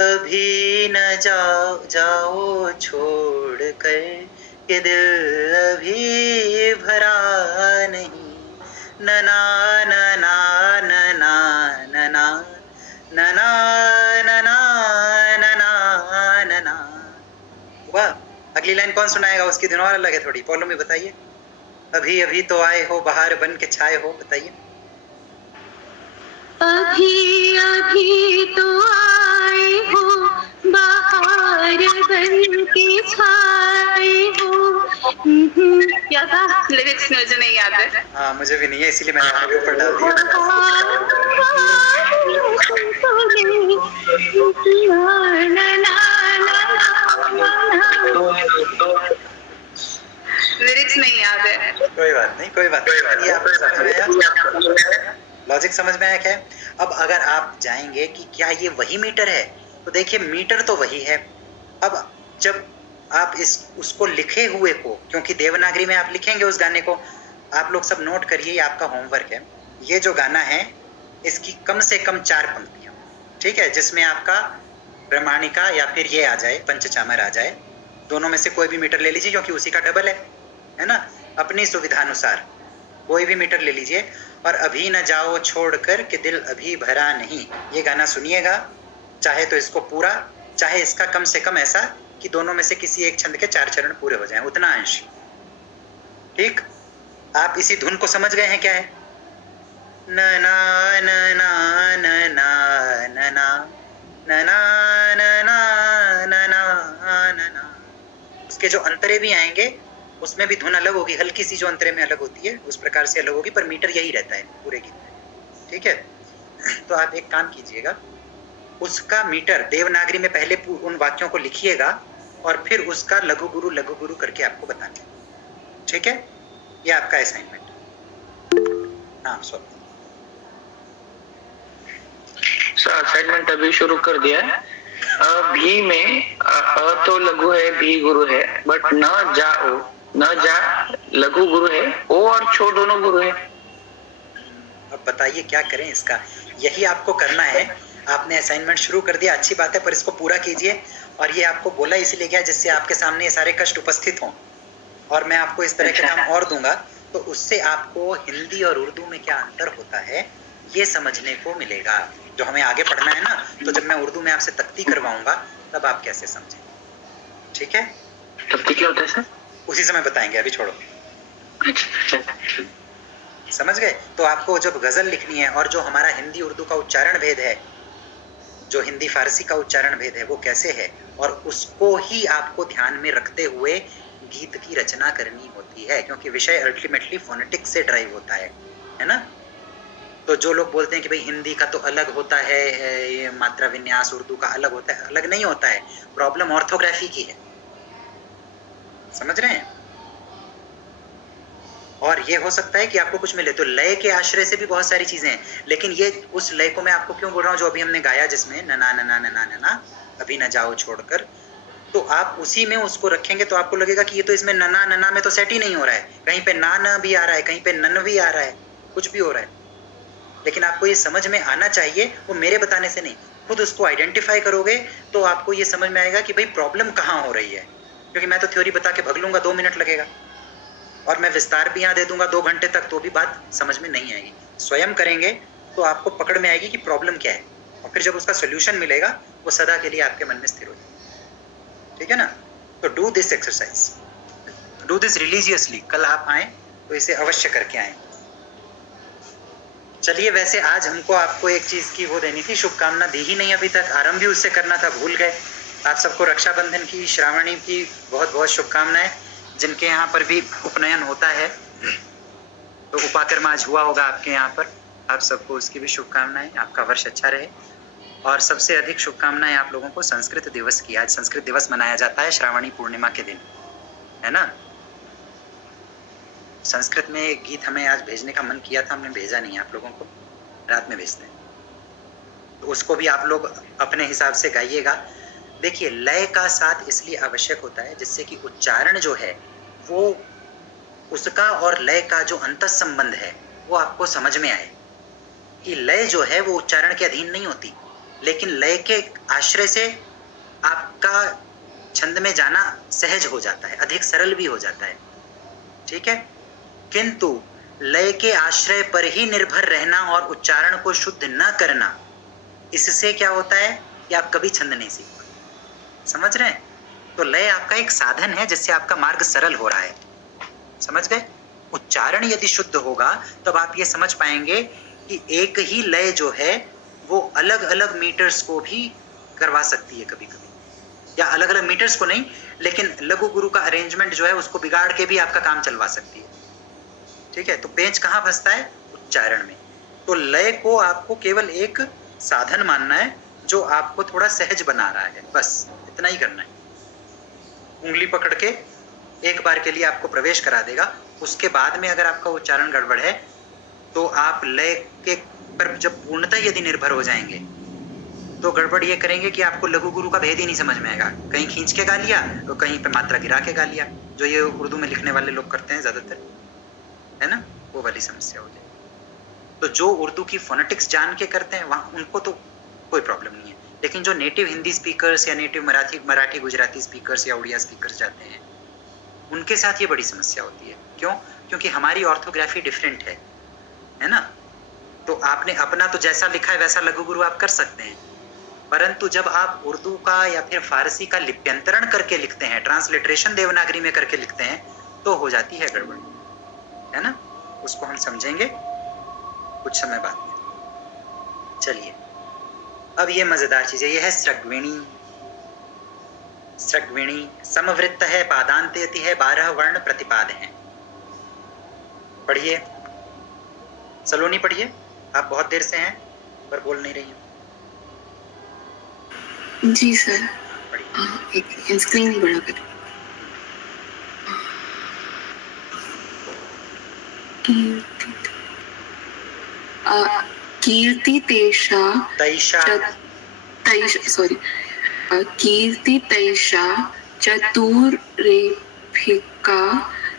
अभी न जाओ छोड़ कर, ये दिल अभी भरा नहीं। नना नना नना नना नना नना नना नना। वाह, अगली लाइन कौन सुनाएगा? उसकी धुन और अलग है थोड़ी। पौलो में बताइए। अभी अभी तो आए हो, बाहर बन के छाए हो, बताइए। अभी अभी तो आए हो, बाहर बन के छाए हो। क्या था? लिरिक्स मुझे नहीं याद है। हाँ, मुझे भी नहीं है, इसीलिए मैंने आपके ऊपर डाल दिया। लिरिक्स नहीं याद है। कोई बात नहीं, कोई बात नहीं। आपको समझ में आया? लॉजिक समझ में आया क्या है? अब अगर आप जाएंगे कि क्या ये वही मीटर है, तो देखिए मीटर तो वही है। अब जब आप उसको लिखे हुए को, क्योंकि देवनागरी में आप लिखेंगे उस गाने को, आप लोग सब नोट करिए, ये आपका होमवर्क है। ये जो गाना है इसकी कम से कम 4 पंक्तियां, ठीक है, जिसमें आपका ब्रह्माणिका या फिर ये आ जाए, पंचचामर आ जाए, दोनों में से कोई भी मीटर ले लीजिए क्योंकि उसी का डबल है ना, अपनी सुविधानुसार कोई भी मीटर ले लीजिए। और अभी न जाओ छोड़कर कि दिल अभी भरा नहीं, ये गाना सुनिएगा, चाहे तो इसको पूरा, चाहे इसका कम से कम ऐसा कि दोनों में से किसी एक छंद के 4 चरण पूरे हो जाएं, उतना अंश। ठीक, आप इसी धुन को समझ गए हैं क्या है? न ना न ना न ना न ना न ना न ना न ना न ना, उसके जो अंतरे भी आएंगे उसमें भी धुन अलग होगी, हल्की सी जो अंतरे में अलग होती है उस प्रकार से अलग होगी, पर मीटर यही रहता है पूरे गीत में। ठीक है, तो आप एक काम कीजिएगा, उसका मीटर देवनागरी में पहले उन वाक्यों को लिखिएगा और फिर उसका लघु गुरु करके आपको बताना। ठीक है, ये आपका असाइनमेंट। हाँ सॉरी सर, असाइनमेंट अभी शुरू कर दिया है। भी में अ तो लघु है, भी गुरु है, बट न जाओ, न जा लघु गुरु है, ओ और छो दोनों गुरु है। अब बताइए क्या करें इसका, यही आपको करना है। आपने असाइनमेंट शुरू कर दिया, अच्छी बात है, पर इसको पूरा कीजिए। और ये आपको बोला इसलिए गया जिससे आपके सामने ये सारे कष्ट उपस्थित हों, और मैं आपको इस तरह के काम और दूंगा, तो उससे आपको हिंदी और उर्दू में क्या अंतर होता है ये समझने को मिलेगा। जो हमें आगे पढ़ना है ना, तो जब मैं उर्दू में आपसे तख्ती करवाऊंगा तब आप कैसे समझें। ठीक है, तख्ती क्या होता है सर? उसी समय बताएंगे, अभी छोड़ो। समझ गए? तो आपको जब गजल लिखनी है और जो हमारा हिंदी उर्दू का उच्चारण भेद है, जो हिंदी फारसी का उच्चारण भेद है वो कैसे है, और उसको ही आपको ध्यान में रखते हुए गीत की रचना करनी होती है, क्योंकि विषय अल्टीमेटली फोनेटिक्स से ड्राइव होता है ना। तो जो लोग बोलते हैं कि भाई हिंदी का तो अलग होता है, ये मात्रा विन्यास, उर्दू का अलग होता है, अलग नहीं होता है, प्रॉब्लम ऑर्थोग्राफी की है। समझ रहे हैं? और ये हो सकता है कि आपको कुछ मिले, तो लय के आश्रय से भी बहुत सारी चीजें हैं, लेकिन ये उस लय को मैं आपको क्यों बोल रहा हूँ जो अभी हमने गाया, जिसमें नना नना नना नना अभी न जाओ छोड़कर, तो आप उसी में उसको रखेंगे तो आपको लगेगा कि ये तो इसमें नना नना में तो सेट ही नहीं हो रहा है, कहीं पे ना न भी आ रहा है, कहीं पे नन भी आ रहा है, कुछ भी हो रहा है। लेकिन आपको ये समझ में आना चाहिए, वो मेरे बताने से नहीं, खुद उसको आइडेंटिफाई करोगे तो आपको ये समझ में आएगा कि भाई प्रॉब्लम कहाँ हो रही है। क्योंकि मैं तो थ्योरी बता के भग लूंगा, 2 मिनट लगेगा, और मैं विस्तार भी यहाँ दे दूंगा 2 घंटे तक, तो भी बात समझ में नहीं आएगी। स्वयं करेंगे तो आपको पकड़ में आएगी कि प्रॉब्लम क्या है, और फिर जब उसका सोल्यूशन मिलेगा वो सदा के लिए आपके मन में स्थिर हो जाएगा। ठीक है ना? तो do this exercise, do this religiously. कल आप आए तो इसे अवश्य करके आए। चलिए, वैसे आज हमको आपको एक चीज की वो देनी थी, शुभकामना दी ही नहीं अभी तक, आरंभ भी उससे करना था, भूल गए। आप सबको रक्षाबंधन की, श्रावणी की बहुत बहुत शुभकामनाएं। जिनके यहाँ पर भी उपनयन होता है, तो उपाकर्मा आज हुआ होगा आपके यहाँ पर, आप सबको उसकी भी शुभकामनाएं। आपका वर्ष अच्छा रहे, और सबसे अधिक शुभकामनाएं आप लोगों को संस्कृत दिवस की। आज संस्कृत दिवस मनाया जाता है श्रावणी पूर्णिमा के दिन, है ना। संस्कृत में एक गीत हमें आज भेजने का मन किया था, हमने भेजा नहीं आप लोगों को, रात में भेजते हैं, तो उसको भी आप लोग अपने हिसाब से गाइएगा। देखिए, लय का साथ इसलिए आवश्यक होता है जिससे कि उच्चारण जो है वो, उसका और लय का जो अंतः संबंध है वो आपको समझ में आए कि लय जो है वो उच्चारण के अधीन नहीं होती, लेकिन लय के आश्रय से आपका छंद में जाना सहज हो जाता है, अधिक सरल भी हो जाता है। ठीक है, किंतु लय के आश्रय पर ही निर्भर रहना और उच्चारण को शुद्ध न करना, इससे क्या होता है कि आप कभी छंद नहीं सीख पाते। समझ रहे हैं? तो लय आपका एक साधन है जिससे आपका मार्ग सरल हो रहा है। समझ गए? उच्चारण यदि शुद्ध होगा तब आप ये समझ पाएंगे कि एक ही लय जो है वो अलग अलग मीटर्स को भी करवा सकती है कभी कभी, या अलग अलग मीटर्स को नहीं, लेकिन लघु गुरु का अरेंजमेंट जो है उसको बिगाड़ के भी आपका काम चलवा सकती है। ठीक है, तो पेंच कहाँ फंसता है? उच्चारण में। तो लय को आपको केवल एक साधन मानना है जो आपको थोड़ा सहज बना रहा है, बस इतना ही करना है। उंगली पकड़ के एक बार के लिए आपको प्रवेश करा देगा, उसके बाद में अगर आपका उच्चारण गड़बड़ है तो आप लय के पर जब पूर्णतः यदि निर्भर हो जाएंगे तो गड़बड़ ये करेंगे कि आपको लघु गुरु का भेद ही नहीं समझ में आएगा। कहीं खींच के गा लिया तो कहीं पे मात्रा गिरा के गा लिया, जो ये उर्दू में लिखने वाले लोग करते हैं ज्यादातर, है ना, वो वाली समस्या हो जाए। तो जो उर्दू की फोनेटिक्स जान के करते हैं वहाँ उनको तो कोई प्रॉब्लम नहीं है, लेकिन जो नेटिव हिंदी स्पीकर्स या नेटिव मराठी गुजराती स्पीकर्स या उड़िया स्पीकर्स जाते हैं उनके साथ ये बड़ी समस्या होती है। क्यों? क्योंकि हमारी ऑर्थोग्राफी डिफरेंट है ना। तो आपने अपना तो जैसा लिखा है वैसा लघु गुरु आप कर सकते हैं, परंतु जब आप उर्दू का या फिर फारसी का लिप्यंतरण करके लिखते हैं, ट्रांसलिटरेशन देवनागरी में करके लिखते हैं, तो हो जाती है गड़बड़, है ना। उसको हम समझेंगे कुछ समय बाद में। चलिए, अब ये मजेदार चीज है, ये है स्रग्विणी। स्रग्विणी समवृत्त है, पादांत्यति है, 12 वर्ण प्रतिपाद हैं। पढ़िए, सलोनी पढ़िए, आप बहुत देर से हैं पर बोल नहीं रही हैं। जी सर, एक सेकंड, स्क्रीन बड़ा कर। कीर्ति तैषा सॉरी कीर्ति तैषा चतुरेफिका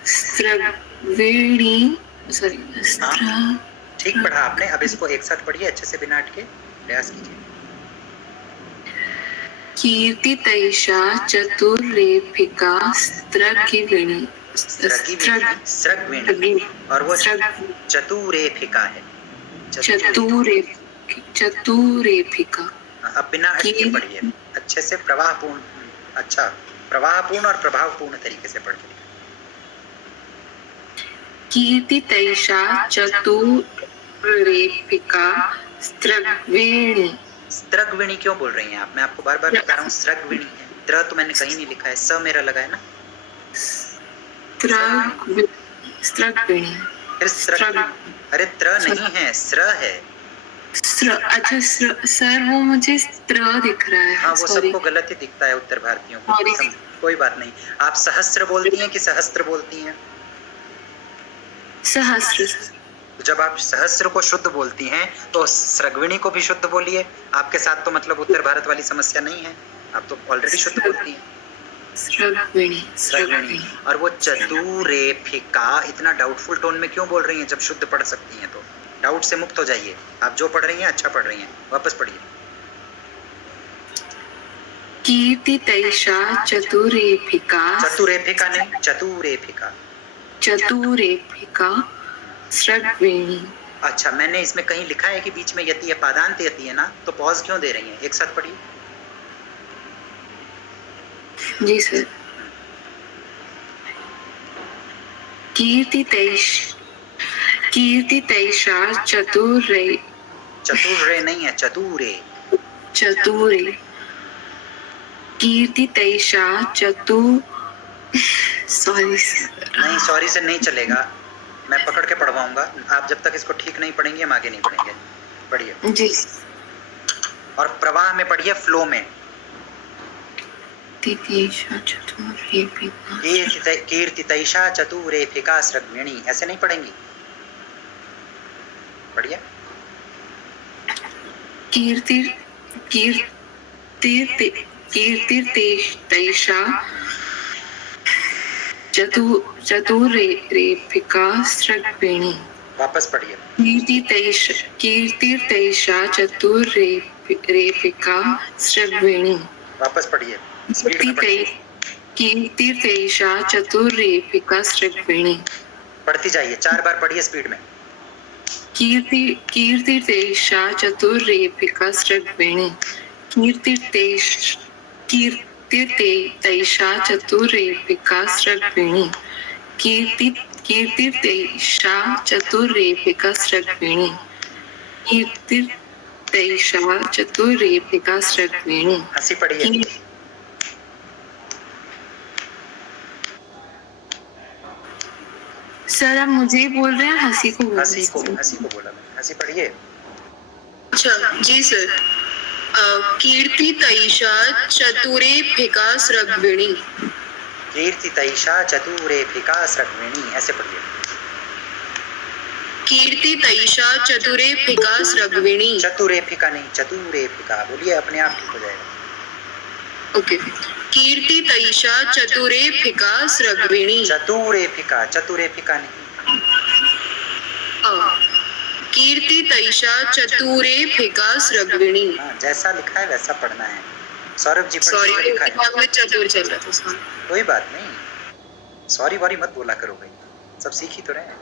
स्रग्विणी सॉरी ठीक पढ़ा आपने। अब इसको एक साथ पढ़िए अच्छे से बिना अटके, प्रयास कीजिए। कीर्ति तैषा चतुरेफिका स्रग्विणी और वो चतुरेफिका है। चतुरेफिका। अब बिना अटके पढ़िए अच्छे से, प्रवाहपूर्ण, अच्छा प्रवाहपूर्ण और प्रभावपूर्ण तरीके से पढ़िए। कीर्ति तैषा चतुरेफिका स्रग्विणी। स्रग्विणी क्यों बोल रही हैं आप? मैं आपको बार बार बता रहा हूँ स्रग्विणी है। त्र तो मैंने कहीं नहीं लिखा है, स मेरा लगा है ना। स्रग्विणी। अरे त्र नहीं है, स्र है। अच्छा सर, वो मुझे स्त्र दिख रहा है। हाँ, वो सबको गलत ही दिखता है उत्तर भारतीयों को। कोई बात नहीं। आप सहस्त्र बोलती हैं कि सहस्त्र बोलती हैं? सहस्त्र। तो जब आप सहस्त्र को शुद्ध बोलती हैं तो स्रग्विणी को भी शुद्ध बोलिए। आपके साथ तो मतलब उत्तर भारत वाली समस्या नहीं है, आप तो ऑलरेडी शुद्ध बोलती हैं। स्रग्विणी। और वो चतुरेफिका इतना डाउटफुल टोन में क्यों बोल रही हैं? जब शुद्ध पढ़ सकती हैं तो डाउट से मुक्त हो जाइए। आप जो पढ़ रही हैं अच्छा पढ़ रही हैं, वापस पढ़िए। कीर्ति तैषा चतुरेफिका। चतुरेफिका नहीं, चतुरेफिका। चतुरेफिका स्रग्विणी। अच्छा, मैंने इसमें कहीं लिखा है कि बीच में यति है, पादांत यति है ना, तो पॉज क्यों दे रही हैं? एक साथ पढ़िए। जी सर। कीर्ति तैषा चतुरे नहीं है, चतुरे। कीर्ति तैषा सॉरी नहीं, सॉरी से नहीं चलेगा, मैं पकड़ के पढ़वाऊंगा। आप जब तक इसको ठीक नहीं पढ़ेंगे हम आगे नहीं पढ़ेंगे। पढ़िए जी। और प्रवाह में पढ़िए, फ्लो में। कीर्ति तैषा चतुरेफिका स्रग्विणी, ऐसे नहीं पढ़ेंगी। पढ़िए। कीर्ति तैषा चतुरेफिका स्रग्विणी। वापस पढ़िए। कीर्ति तैषा चतुरेफिका स्रग्विणी। वापस पढ़िए। कीर्ति तैषा चतुरेफिका स्रग्विणी। पढ़ती जाइए, 4 बार पढ़िए स्पीड में। कीर्ति तैषा चतुरेफिका स्रग्विणी। कीर्ति तैषा चतुरेफिका स्रग्विणी। कीर्ति तैषा चतुरेफिका स्रग्विणी। कीर्ति तैषा चतुरेफिका स्रग्विणी। हंसी पढ़िए। सर आप मुझे ही बोल रहे हैं, हंसी को बोला मैंने। हंसी पढ़िए। अच्छा जी सर। कीर्ति तैषा चतुरेफिका स्रग्विणी। कीर्ति तैषा चतुरेफिका स्रग्विणी, ऐसे पढ़िए। कीर्ति तैषा चतुरेफिका स्रग्विणी। चतुरेफिका नहीं, चतुरेफिका बोलिए, अपने आप ठीक हो जाएगा। ओके। कीर्ति तैषा चतुरेफिका स्रग्विणी। चतुरेफिका, चतुरेफिका नहीं। कीर्ति तैषा चतुरेफिका स्रग्विणी। हाँ, जैसा लिखा है वैसा पढ़ना है। सौरभ जी सॉरी, लिखा है, चतुर चल रहा था। सॉरी, कोई बात नहीं, सॉरी वॉरी मत बोला करो भाई, सब सीख ही तो रहे हैं।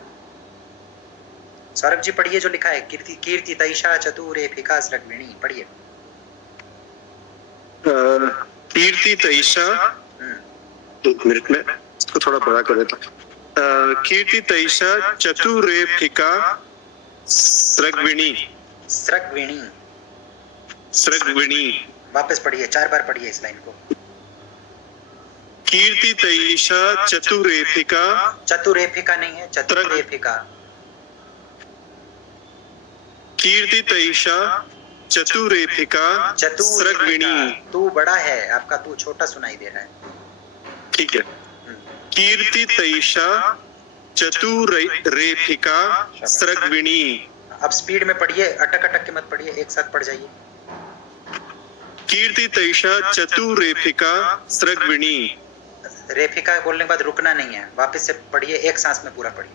सौरभ जी पढ़िए जो लिखा है, कीर्ति कीर्ति तैषा चतुरेफिका स्रग्विणी, पढ़िए। कीर्ति तैषा, एक मिनट में इसको थोड़ा बड़ा कर देता। कीर्ति तैषा चतुरेफिका स्रग्विणी। स्रग्विणी, स्रग्विणी। वापस पढ़िए, 4 बार पढ़िए इस लाइन को। कीर्ति तैषा चतुरेफिका, चतुरेफिका नहीं है, चतुरेफिका। कीर्ति तैषा चतुरेफिका स्रग्विणी। तू बड़ा है, आपका तू छोटा सुनाई दे रहा है। ठीक है। कीर्ति तैषा चतुरेफिका स्रग्विणी। अब स्पीड में पढ़िए, अटक अटक के मत पढ़िए, एक साथ पढ़ जाइए। कीर्ति तैषा चतुरेफिका स्रग्विणी। रेफिका बोलने के बाद रुकना नहीं है, वापस से पढ़िए, एक सांस में पूरा पढ़िए।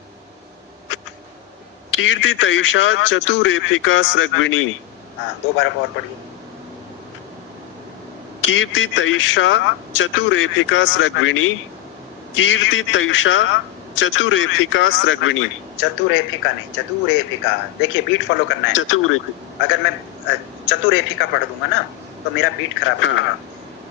कीर्ति तैषा चतुरेफिका स्रग्विणी। हाँ, 2 बार और पढ़िए। कीर्ति तैषा चतुरेफिका स्रग्विणी। कीर्ति तैषा चतुरेफिका स्रग्विणी। चतुरेफिका नहीं, चतुरेफिका। देखिए बीट फॉलो करना है। चतुरेफिका। अगर मैं चतुरेफिका पढ़ दूंगा ना तो मेरा बीट खराब हो जाएगा।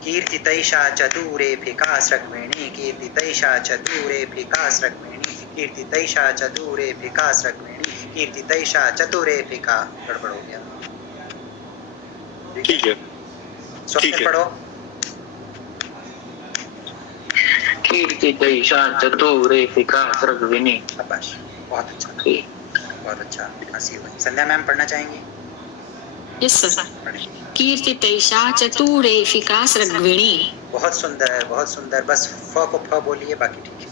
कीर्ति तैषा चतुरेफिका स्रग्विणी, कीर्ति तैषा चतुरेफिका स्रग्विणी, कीर्ति तैषा चतुरेफिका स्रग्विणी, कीर्ति तैषा चतुरेफिका। गड़बड़ हो गया। ठीक है, ठीक है। पढ़ो। कीर्ति तैषा चतुरेफिका स्रग्विणी। शाबाश, बहुत अच्छा, बहुत अच्छा। हंसी हुई। संध्या मैम पढ़ना चाहेंगी? Yes sir. पढ़िए। कीर्ति तैषा चतुरेफिका स्रग्विणी। बहुत सुंदर है, बहुत सुंदर। बस फ को फ बोलिए, बाकी ठीक है।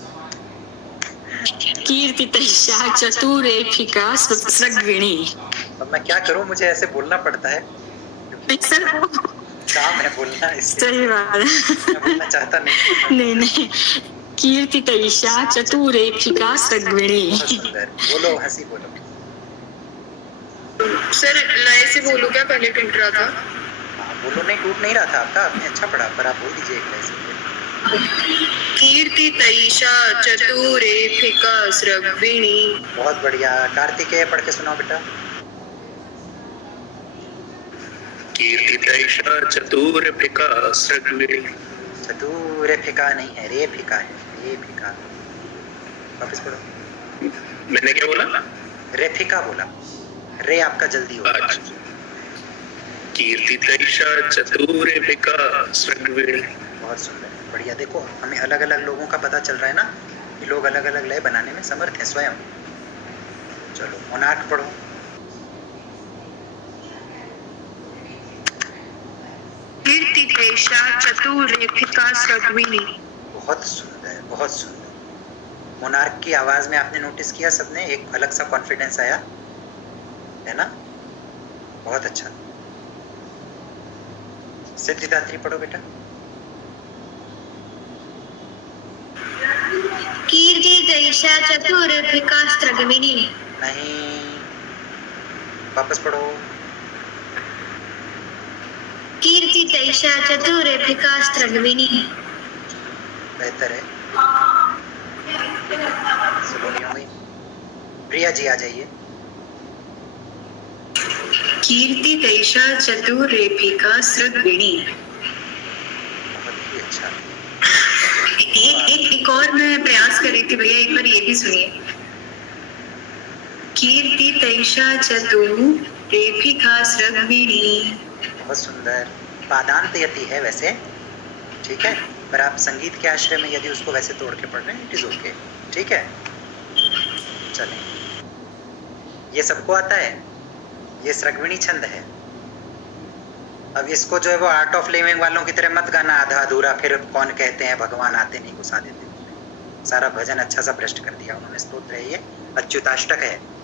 कीर्ति तैषा चतुरेफिका स्रग्विणी। अब मैं क्या करूं, मुझे ऐसे बोलना पड़ता है, सर काम है बोलना, इसलिए सही बात है। मैं बोलना चाहता नहीं। नहीं, कीर्ति तैषा चतुरेफिका स्रग्विणी। बहुत सुंदर, बोलो, हंसी बोलो। सर लय से बोलो, क्या पहले टूट रहा था? हाँ, बोलो, नहीं टूट नहीं रहा था आपका, आपने अच्छा पढ़ा, पर आप बोल दीजिए एक लय से। कीर्ति तैषा चतुरेफिका स्रग्विणी। बहुत बढ़िया। कार्तिकेय पढ़ के सुनाओ बेटा। कीर्ति तैषा चतुरेफिका स्रग्विणी। चतुरेफिका नहीं है, रेफिका है, रेफिका। वापस पढ़ो। मैंने क्या बोला? रेफिका बोला, रे आपका जल्दी होगा। कीर्ति तैषा चतुरेफिका स्रग्विणी। बहुत सुंदर, बढ़िया। देखो हमें अलग अलग लोगों का पता चल रहा है ना कि लोग अलग अलग लय बनाने में समर्थ हैं स्वयं। चलो मोनार्क पढ़ो। कीर्ति तैषा चतुरेफिका स्रग्विणी। बहुत सुंदर, बहुत सुंदर। मोनार्क की आवाज में आपने नोटिस किया सबने, एक अलग सा कॉन्फिडेंस आया है ना? बहुत अच्छा। सिद्धिदात्री पढ़ो बेटा। कीर्ति तैषा चतुरेफिका स्रग्विणी। नहीं, वापस पढ़ो। कीर्ति तैषा चतुरेफिका स्रग्विणी। बेहतर है। स्लोली हो गई। प्रिया जी आ जाइए। कीर्ति तैषा चतुरेफिका स्रग्विणी। बहुत ही अच्छा। एक और मैं प्रयास कर रही थी भैया, एक बार ये भी सुनिए। कीर्ति तैषा चतुरेफिका स्रग्विणी। बहुत सुंदर। पादांत यति है वैसे, ठीक है, पर आप संगीत के आश्रय में यदि उसको वैसे तोड़ के पढ़ रहे हैं, इट इज ओके, ठीक है। चलें, ये सबको आता है, ये स्रग्विणी छंद है। अब इसको जो है वो आर्ट ऑफ लिविंग वालों की तरह मत गाना आधा अधूरा, फिर कौन कहते हैं भगवान आते नहीं घुसा देते। सारा भजन अच्छा सा भ्रष्ट कर दिया उन्होंने। स्तोत्र है ये, अच्युताष्टक है,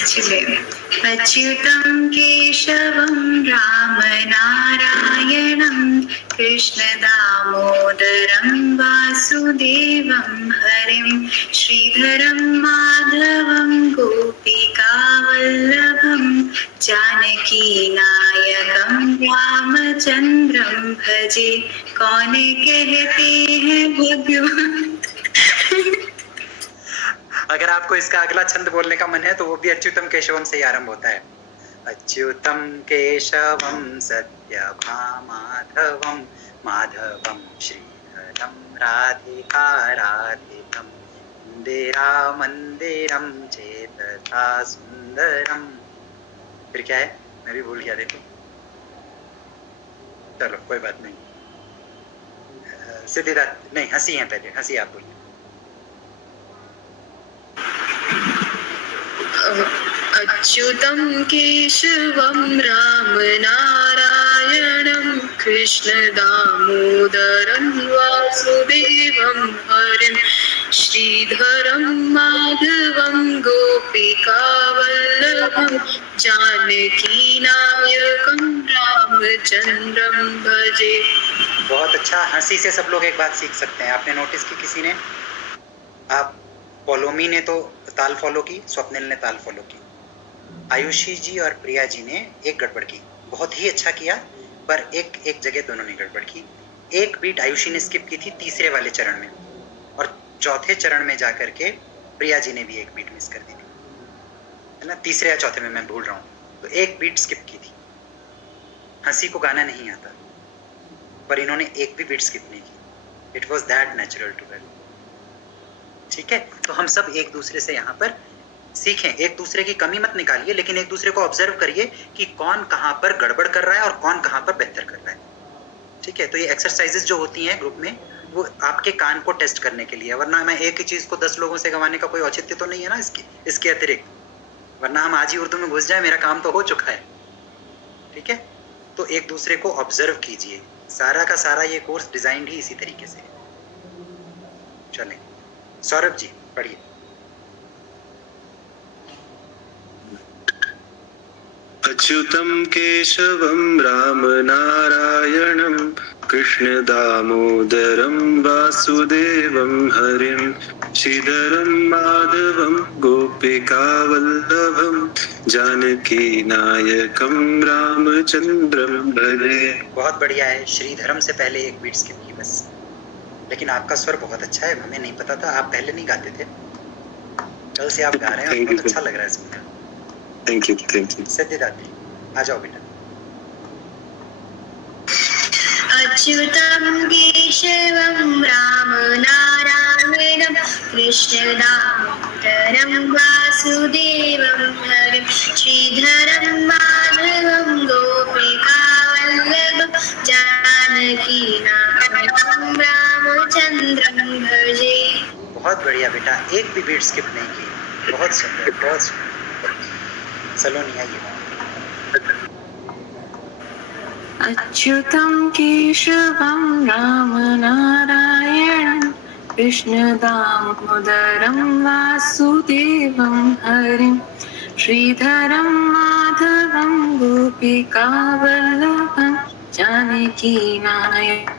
अच्युतं केशवं रामनारायणं कृष्णदामोदरं वासुदेवं हरिं श्रीधरं माधवं गोपिकावल्लभं जानकीनायकं रामचन्द्रं भजे। कौन कहते हैं भगवान। अगर आपको इसका अगला छंद बोलने का मन है तो वो भी अच्युतम केशवम से ही आरंभ होता है। अच्युतम केशवम सत्यभामाधवम माधवम श्रीधरम राधिकाराधितम इंदिरा मंदिरम चेतसा सुंदरम। फिर क्या है, मैं भी भूल गया, देखो। चलो कोई बात नहीं। सिद्धिदात नहीं, हंसी है पहले, हंसी आप बोलिए। अच्युतं केशवं रामनारायणं कृष्णदामोदरं वासुदेवं हरिं श्रीधरं माधवं गोपिकावल्लभं जानकीनायकं रामचन्द्रं भजे। बहुत अच्छा। हंसी से सब लोग एक बात सीख सकते हैं। आपने नोटिस की किसी ने? आप पॉलोमी ने तो ताल फॉलो की, स्वप्निल ने ताल फॉलो की, आयुषी जी और प्रिया जी ने एक गड़बड़ की। बहुत ही अच्छा किया, पर एक जगह दोनों ने गड़बड़ की। एक बीट आयुषी ने स्किप की थी तीसरे वाले चरण में, और चौथे चरण में जाकर के प्रिया जी ने भी एक बीट मिस कर दी थी, है ना। तीसरे या चौथे में, मैं भूल रहा हूँ। तो एक बीट स्किप की थी। हंसी को गाना नहीं आता, पर इन्होंने एक भी बीट स्किप नहीं की। It was that natural to well. ठीक है, तो हम सब एक दूसरे से यहाँ पर सीखें। एक दूसरे की कमी मत निकालिए, लेकिन एक दूसरे को ऑब्जर्व करिए कि कौन कहाँ पर गड़बड़ कर रहा है और कौन कहाँ पर बेहतर कर रहा है। ठीक है, तो ये एक्सरसाइजेस जो होती हैं ग्रुप में, वो आपके कान को टेस्ट करने के लिए। वरना मैं एक ही चीज़ को 10 लोगों से गंवाने का कोई औचित्य तो नहीं है ना इसके अतिरिक्त। वरना हम आज ही उर्दू में घुस जाए, मेरा काम तो हो चुका है। ठीक है, तो एक दूसरे को ऑब्जर्व कीजिए। सारा का सारा ये कोर्स डिजाइंड ही इसी तरीके से है। चलें, सौरभ जी पढ़िए। अच्युतं केशवं रामनारायणं कृष्णदामोदरं वासुदेवं हरिं श्रीधरं माधवं गोपिकावल्लभं जानकीनायकं रामचन्द्रं भजे। बहुत बढ़िया है। श्रीधरम से पहले एक बीट स्किप की बस, लेकिन आपका स्वर बहुत अच्छा है। हमें नहीं पता था, आप पहले नहीं गाते थे, कल से आप गा रहे हैं, बहुत अच्छा लग रहा है सुनकर। Thank you. सिद्धिदात्री आ जाओ बेटा। अच्युतं केशवं रामनारायणं कृष्णदामोदरं वासुदेवं हरिं श्रीधरं माधवं गोपिकावल्लभं जानकीनायकं रामचन्द्रं भजे। बहुत बढ़िया बेटा, एक भी बीट स्किप नहीं की। बहुत सुंदर, बहुत सुंदर। सलोनी आइए। अच्युतं केशवं रामनारायणं कृष्णदामोदरं वासुदेवं हरिं श्रीधरं माधवं गोपिकावल्लभं जानकीनायकं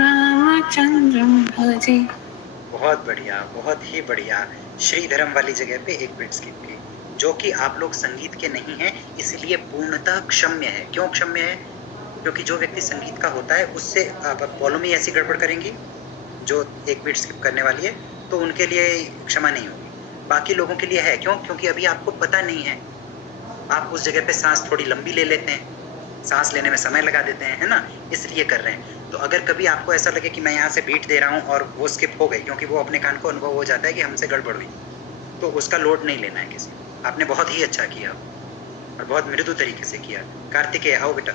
रामचन्द्रं भजे। बहुत बढ़िया, बहुत ही बढ़िया। श्रीधरम वाली जगह पे एक बीट स्किप की, जो कि आप लोग संगीत के नहीं हैं, इसलिए पूर्णतः क्षम्य है। क्यों क्षम्य है? क्योंकि जो व्यक्ति संगीत का होता है उससे आप बॉलों में ऐसी गड़बड़ करेंगी जो एक बीट स्किप करने वाली है, तो उनके लिए क्षमा नहीं होगी। बाकी लोगों के लिए है। क्यों? क्योंकि अभी आपको पता नहीं है। आप उस जगह पे सांस थोड़ी लंबी ले लेते हैं, सांस लेने में समय लगा देते हैं, है ना, इसलिए कर रहे हैं। तो अगर कभी आपको ऐसा लगे कि मैं यहाँ से बीट दे रहा हूँ और वो स्किप हो गई, क्योंकि वो अपने कान को अनुभव हो जाता है कि हमसे गड़बड़ हुई, तो उसका लोड नहीं लेना है किसी। आपने बहुत ही अच्छा किया और बहुत मृदु तरीके से किया। कार्तिकेय आओ बेटा।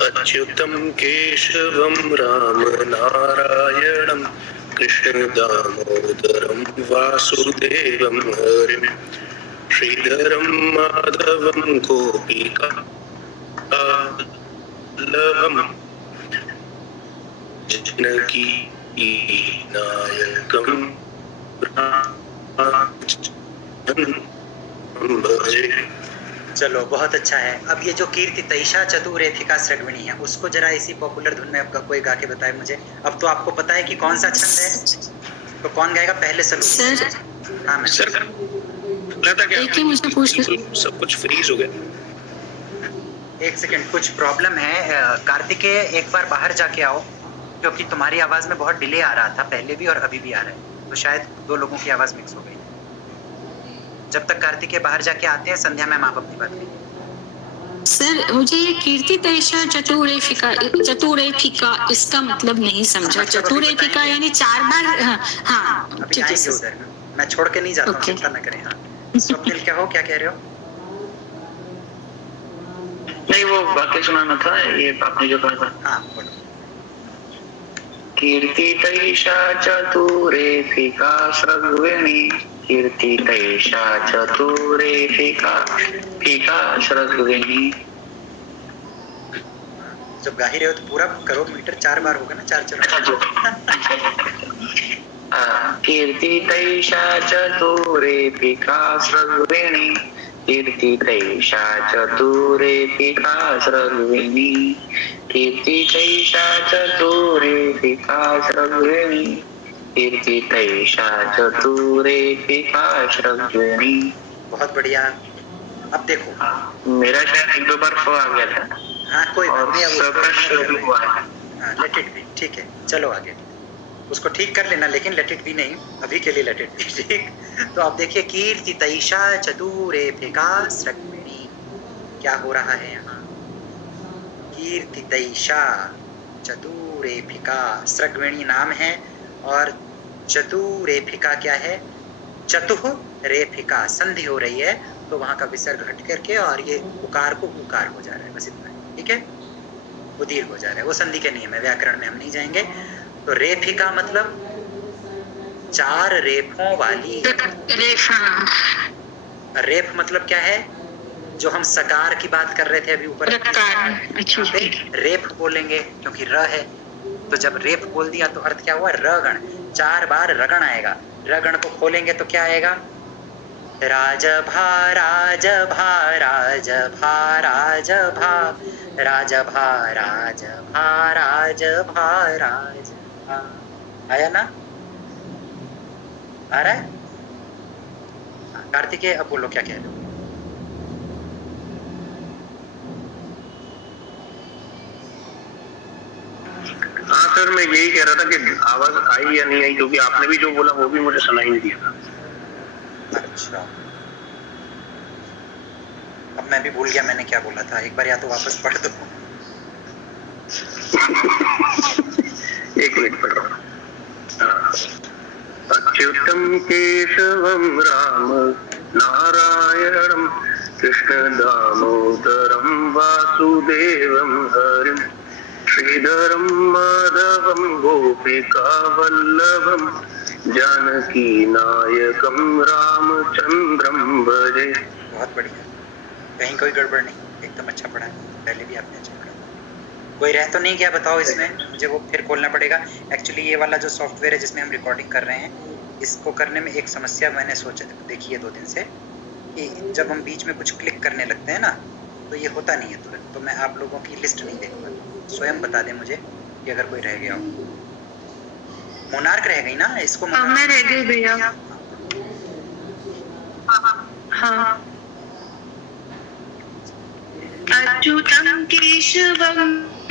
अच्युतं केशवं रामनारायणं कृष्णदामोदरं वासुदेवं हरिं श्रीधरं माधवं गोपिकावल्लभं जानकीनायकं नायकं रामचन्द्रं भजे। चलो बहुत अच्छा है। अब ये जो कीर्ति तैषा चतुरेफिका सृग्विणी है, उसको जरा इसी पॉपुलर धुन में आपका कोई गा के बताए मुझे। अब तो आपको पता है कि कौन सा छंद है, तो कौन गाएगा पहले सर? हाँ मैं सर लता क्या एक ही मुझे पूछना, सब कुछ फ्रीज हो गया। एक सेकंड, कुछ प्रॉब्लम है। कार्तिकेय एक बार बाहर जाके आओ, क्योंकि तुम्हारी आवाज में बहुत डिले आ रहा था पहले भी और अभी भी आ रहा है, तो शायद दो लोगों की आवाज मिक्स हो गई। जब तक कार्तिकेय बाहर जाके आते हैं, संध्या मैम आप अपनी बात करिए। सर मुझे ये कीर्ति तैषा चतुरेफिका इसका मतलब नहीं समझा। चतुरेफिका यानी 4 बार। हाँ अभी ठीक है आएंगे सर। उधर, मैं छोड़ के नहीं जाता हूँ, Okay. चिंता न करें। हाँ स्वप्निल क्या हो, क्या कह रहे हो? नहीं, वो वाक्य सुनाना था, ये आपने जो कहा था। हाँ बोलो। कीर्ति तैषा चतुरेफिका सृग्विणी, कीर्ति तैषा चतुरेफिका सृग्विणी। जब गा ही रहे हो तो पूरा करो, मीटर 4 बार होगा ना, 4 चरण। कीर्ति तैषा चतुरेफिका सृग्विणी, कीर्ति तैषा चतुरेफिका सृग्विणी, कीर्ति तैषा चतुरेफिका सृग्विणी, कीर्ति तैषा चतुरेफिका सृग्विणी। बहुत बढ़िया। अब देखो, मेरा शायद 1-2 बार फ आ गया था। हाँ कोई बात नहीं, अब सबका शुरू हुआ है। हाँ लेट इट बी, ठीक है चलो आगे। उसको ठीक कर लेना, लेकिन लेट इट बी नहीं, अभी के लिए लेट इट बी, ठीक। तो आप देखिए, कीर्ति तैषा चतुरेफिका सृग्विणी, क्या हो रहा है यहाँ? कीर्ति तैषा चतुरेफिका सृग्विणी नाम है, और चतुरेफिका क्या है? चतुः रेफिका संधि हो रही है, तो वहां का विसर्ग हट करके और ये उकार को उकार हो जा रहा है, बस इतना, ठीक है। उदीर हो जा रहा है, वो संधि के नियम है, व्याकरण में हम नहीं जाएंगे। तो रेफिका मतलब 4 रेफों वाली। रेफ मतलब क्या है? जो हम सकार की बात कर रहे थे अभी ऊपर, रेफ बोलेंगे क्योंकि र है, तो जब रेफ बोल दिया तो अर्थ क्या हुआ? रगण। 4 बार रगण आएगा। रगण को खोलेंगे तो क्या आएगा? राज भा राज भा राज भा राज भा राज भा राज भा राज भा राज भा। आया ना? आ रहा है? कार्तिकेय अब बोलो क्या कह रहे हो? हाँ सर, मैं यही कह रहा था कि आवाज आई या नहीं आई, क्योंकि आपने भी जो बोला वो भी मुझे सुनाई नहीं दिया था। अच्छा, अब मैं भी भूल गया मैंने क्या बोला था। एक बार या तो वापस पढ़ दो। एक मिनट पढ़ रहा हूँ। अच्युतम केशवम राम नारायणम कृष्ण दामोदरम वासुदेवम हरिम श्रीधरम माधवम गोपिका वल्लभम जानकी नायकम रामचंद्रम भजे। बहुत बढ़िया, कहीं कोई गड़बड़ नहीं, एकदम अच्छा पढ़ा है। पहले भी आपने अच्छा पढ़ा। कोई रह तो नहीं गया बताओ इसमें? मुझे वो फिर खोलना पड़ेगा। एक्चुअली ये वाला जो सॉफ्टवेयर है जिसमें हम रिकॉर्डिंग कर रहे हैं, इसको करने में एक समस्या मैंने सोचा देखी है 2 दिन से, कि जब हम बीच में कुछ क्लिक करने लगते हैं ना, तो ये होता नहीं है तुरंत। तो मैं आप लोगों की लिस्ट नहीं देखूंगा, स्वयं बता दें मुझे कि अगर कोई रह गया हो। मोनार्क रह गई ना? इसको मैं रह गई भैया। हाँ। अच्युतं केशवं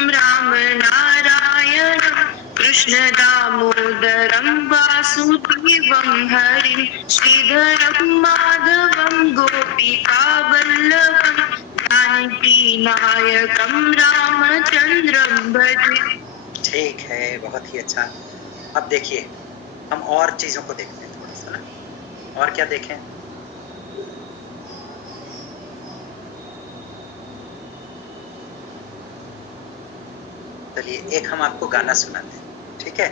राम नारायणं कृष्ण दामोदरं वासुदेवं हरिं श्रीधरं माधवं गोपिका वल्लभं जानकी नायकं रामचंद्रं भजे। ठीक है, बहुत ही अच्छा। अब देखिए, हम और चीजों को देखते हैं थोड़ा सा ना। और क्या देखें? चलिए एक हम आपको गाना सुनाते हैं, ठीक है?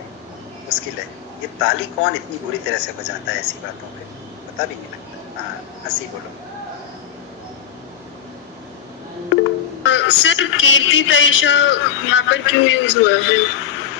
उसकी लय। ये ताली कौन इतनी बुरी तरह से बजाता है ऐसी बातों पे? पता भी नहीं लगता। हाँ हंसी बोलो। सर कीर्ति तैषा यहाँ पर क्यों यूज हुआ है?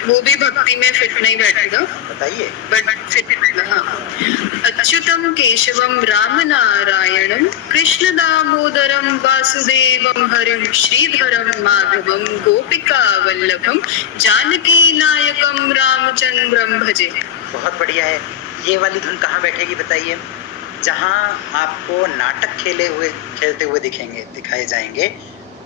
वो भी भक्ति में फिट नहीं बैठेगा, बताइए। बट फिट बैठेगा। हाँ। अच्युतम केशवम राम नारायणम कृष्ण दामोदरम वासुदेवम हरिम श्रीधरम माधवम गोपिका वल्लभम जानकी नायकम रामचंद्रम भजे। बहुत बढ़िया है। ये वाली धुन कहाँ बैठेगी बताइए? जहाँ आपको नाटक खेलते हुए दिखाए जाएंगे,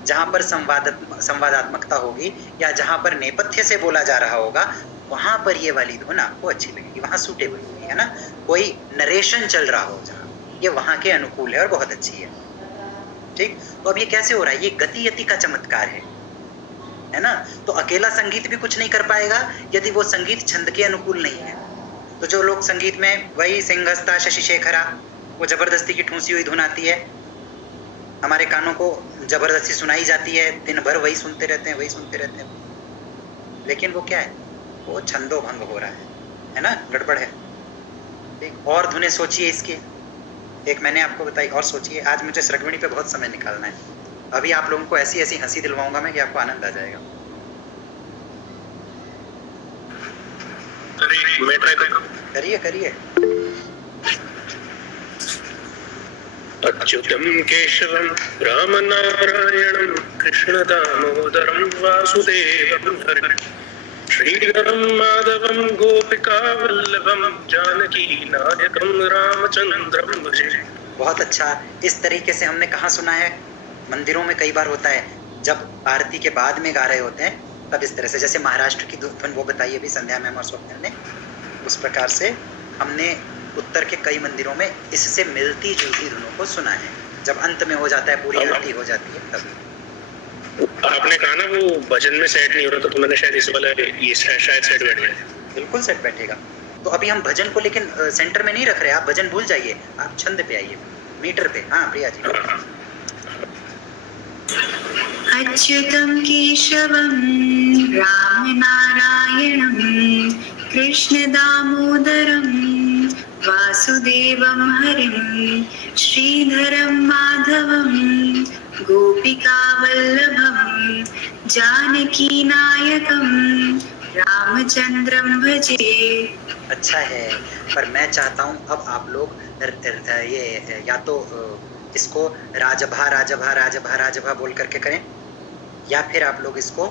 जहाँ पर संवादात्मकता होगी या जहाँ पर नेपथ्य से बोला जा रहा होगा, वहाँ पर ये वाली धुन आपको अच्छी लगेगी, वहाँ सूटेबल होगी, है ना। कोई नरेशन चल रहा हो जहाँ, ये वहाँ के अनुकूल है और बहुत अच्छी है। ठीक, तो अब ये कैसे हो रहा है? ये गति यति का चमत्कार है ना। तो अकेला संगीत भी कुछ नहीं कर पाएगा यदि वो संगीत छंद के अनुकूल नहीं है। तो जो लोग संगीत में वही सिंहस्ता शशि शेखरा, वो जबरदस्ती की ठूंसी हुई धुन आती है, हमारे कानों को जबरदस्ती सुनाई जाती है, दिन भर वही सुनते रहते हैं, लेकिन वो क्या है? वो छंदो भंग हो रहा है ना, गड़बड़ है। एक और धुनें सोचिए इसकी, एक मैंने आपको बताई और सोचिए। आज मुझे सरगवणी पे बहुत समय निकालना है, अभी आप लोगों को ऐसी ऐसी हंसी दिलवाऊंगा मैं कि आपको आनंद आ जाएगा। करिए। अच्युतम केशवम राम नारायणम कृष्ण दामोदरम वासुदेवम हरिम श्रीधरम माधवम गोपिका वल्लभम जानकी नायकम रामचंद्रम भजे। बहुत अच्छा। इस तरीके से हमने कहाँ सुना है? मंदिरों में कई बार होता है, जब आरती के बाद में गा रहे होते हैं तब इस तरह से, जैसे महाराष्ट्र की धुन वो बताई अभी संध्या मैम और स्वप्निल ने, उस प्रकार से हमने उत्तर के कई मंदिरों में इससे मिलती जुलती धुनों को सुना है। जब अंत में हो जाता है, पूरी आरती हो जाती है, तब। आपने कहा ना वो भजन में सेट नहीं हो रहा, तो मैंने शायद इस वाला ये शायद सेट बैठ गया। बिल्कुल सेट बैठेगा। तो अभी हम भजन को लेकिन सेंटर में नहीं रख रहे, आप भजन भूल जाइए, आप छंद पे आइए, मीटर पे। हाँ प्रिया जी। अच्युतं केशवं राम नारायणं कृष्ण दामोदरं वासुदेवं हरिं श्रीधरं माधवं गोपिका वल्लभं जानकी नायकं रामचंद्रं भजे। अच्छा है, पर मैं चाहता हूँ अब आप लोग ये या तो इसको राजभा राजभा राजभा राजभा बोल करके करें, या फिर आप लोग इसको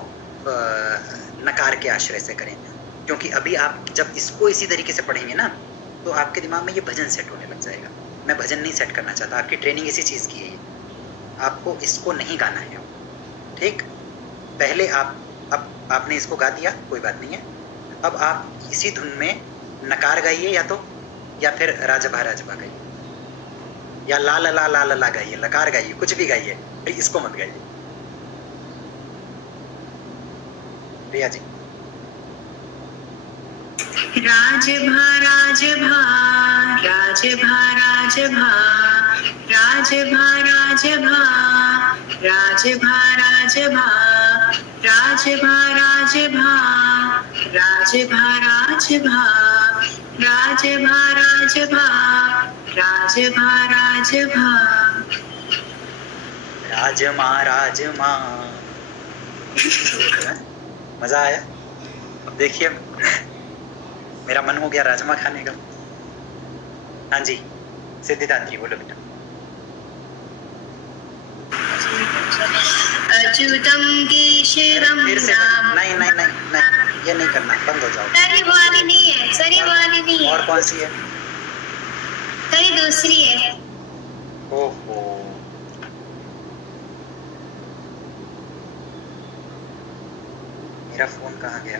नकार के आश्रय से करें, क्योंकि अभी आप जब इसको इसी तरीके से पढ़ेंगे ना तो आपके दिमाग में ये भजन सेट होने लग जाएगा। मैं भजन नहीं सेट करना चाहता, आपकी ट्रेनिंग इसी चीज़ की है ये, आपको इसको नहीं गाना है। ठीक, पहले अब आपने इसको गा दिया, कोई बात नहीं है, अब आप इसी धुन में नकार गाइए, या फिर राजभा राजभा गाइए, या ला ला ला ला ला गाइए, लकार गाइए, कुछ भी गाइए, इसको मत गाइए। प्रिया जी। राजभा राजभा राजभा राजभा राजभा राजभा राजभा राजभा राजभा राजभा राजभा राजभा राजभा राजभा राजभा राजभा राजमा राजमा। मजा आया? देखिए मेरा मन हो गया राजमा खाने का। हाँ जी सिद्धिदात्री बोलो बेटा। अच्युतम केशवम राम। नहीं नहीं नहीं नहीं, ये नहीं करना, बंद हो जाओ। सर ये वाली नहीं है, सर ये वाली नहीं है। और कौन सी है? सर ये दूसरी है। ओहो, मेरा फोन कहाँ गया?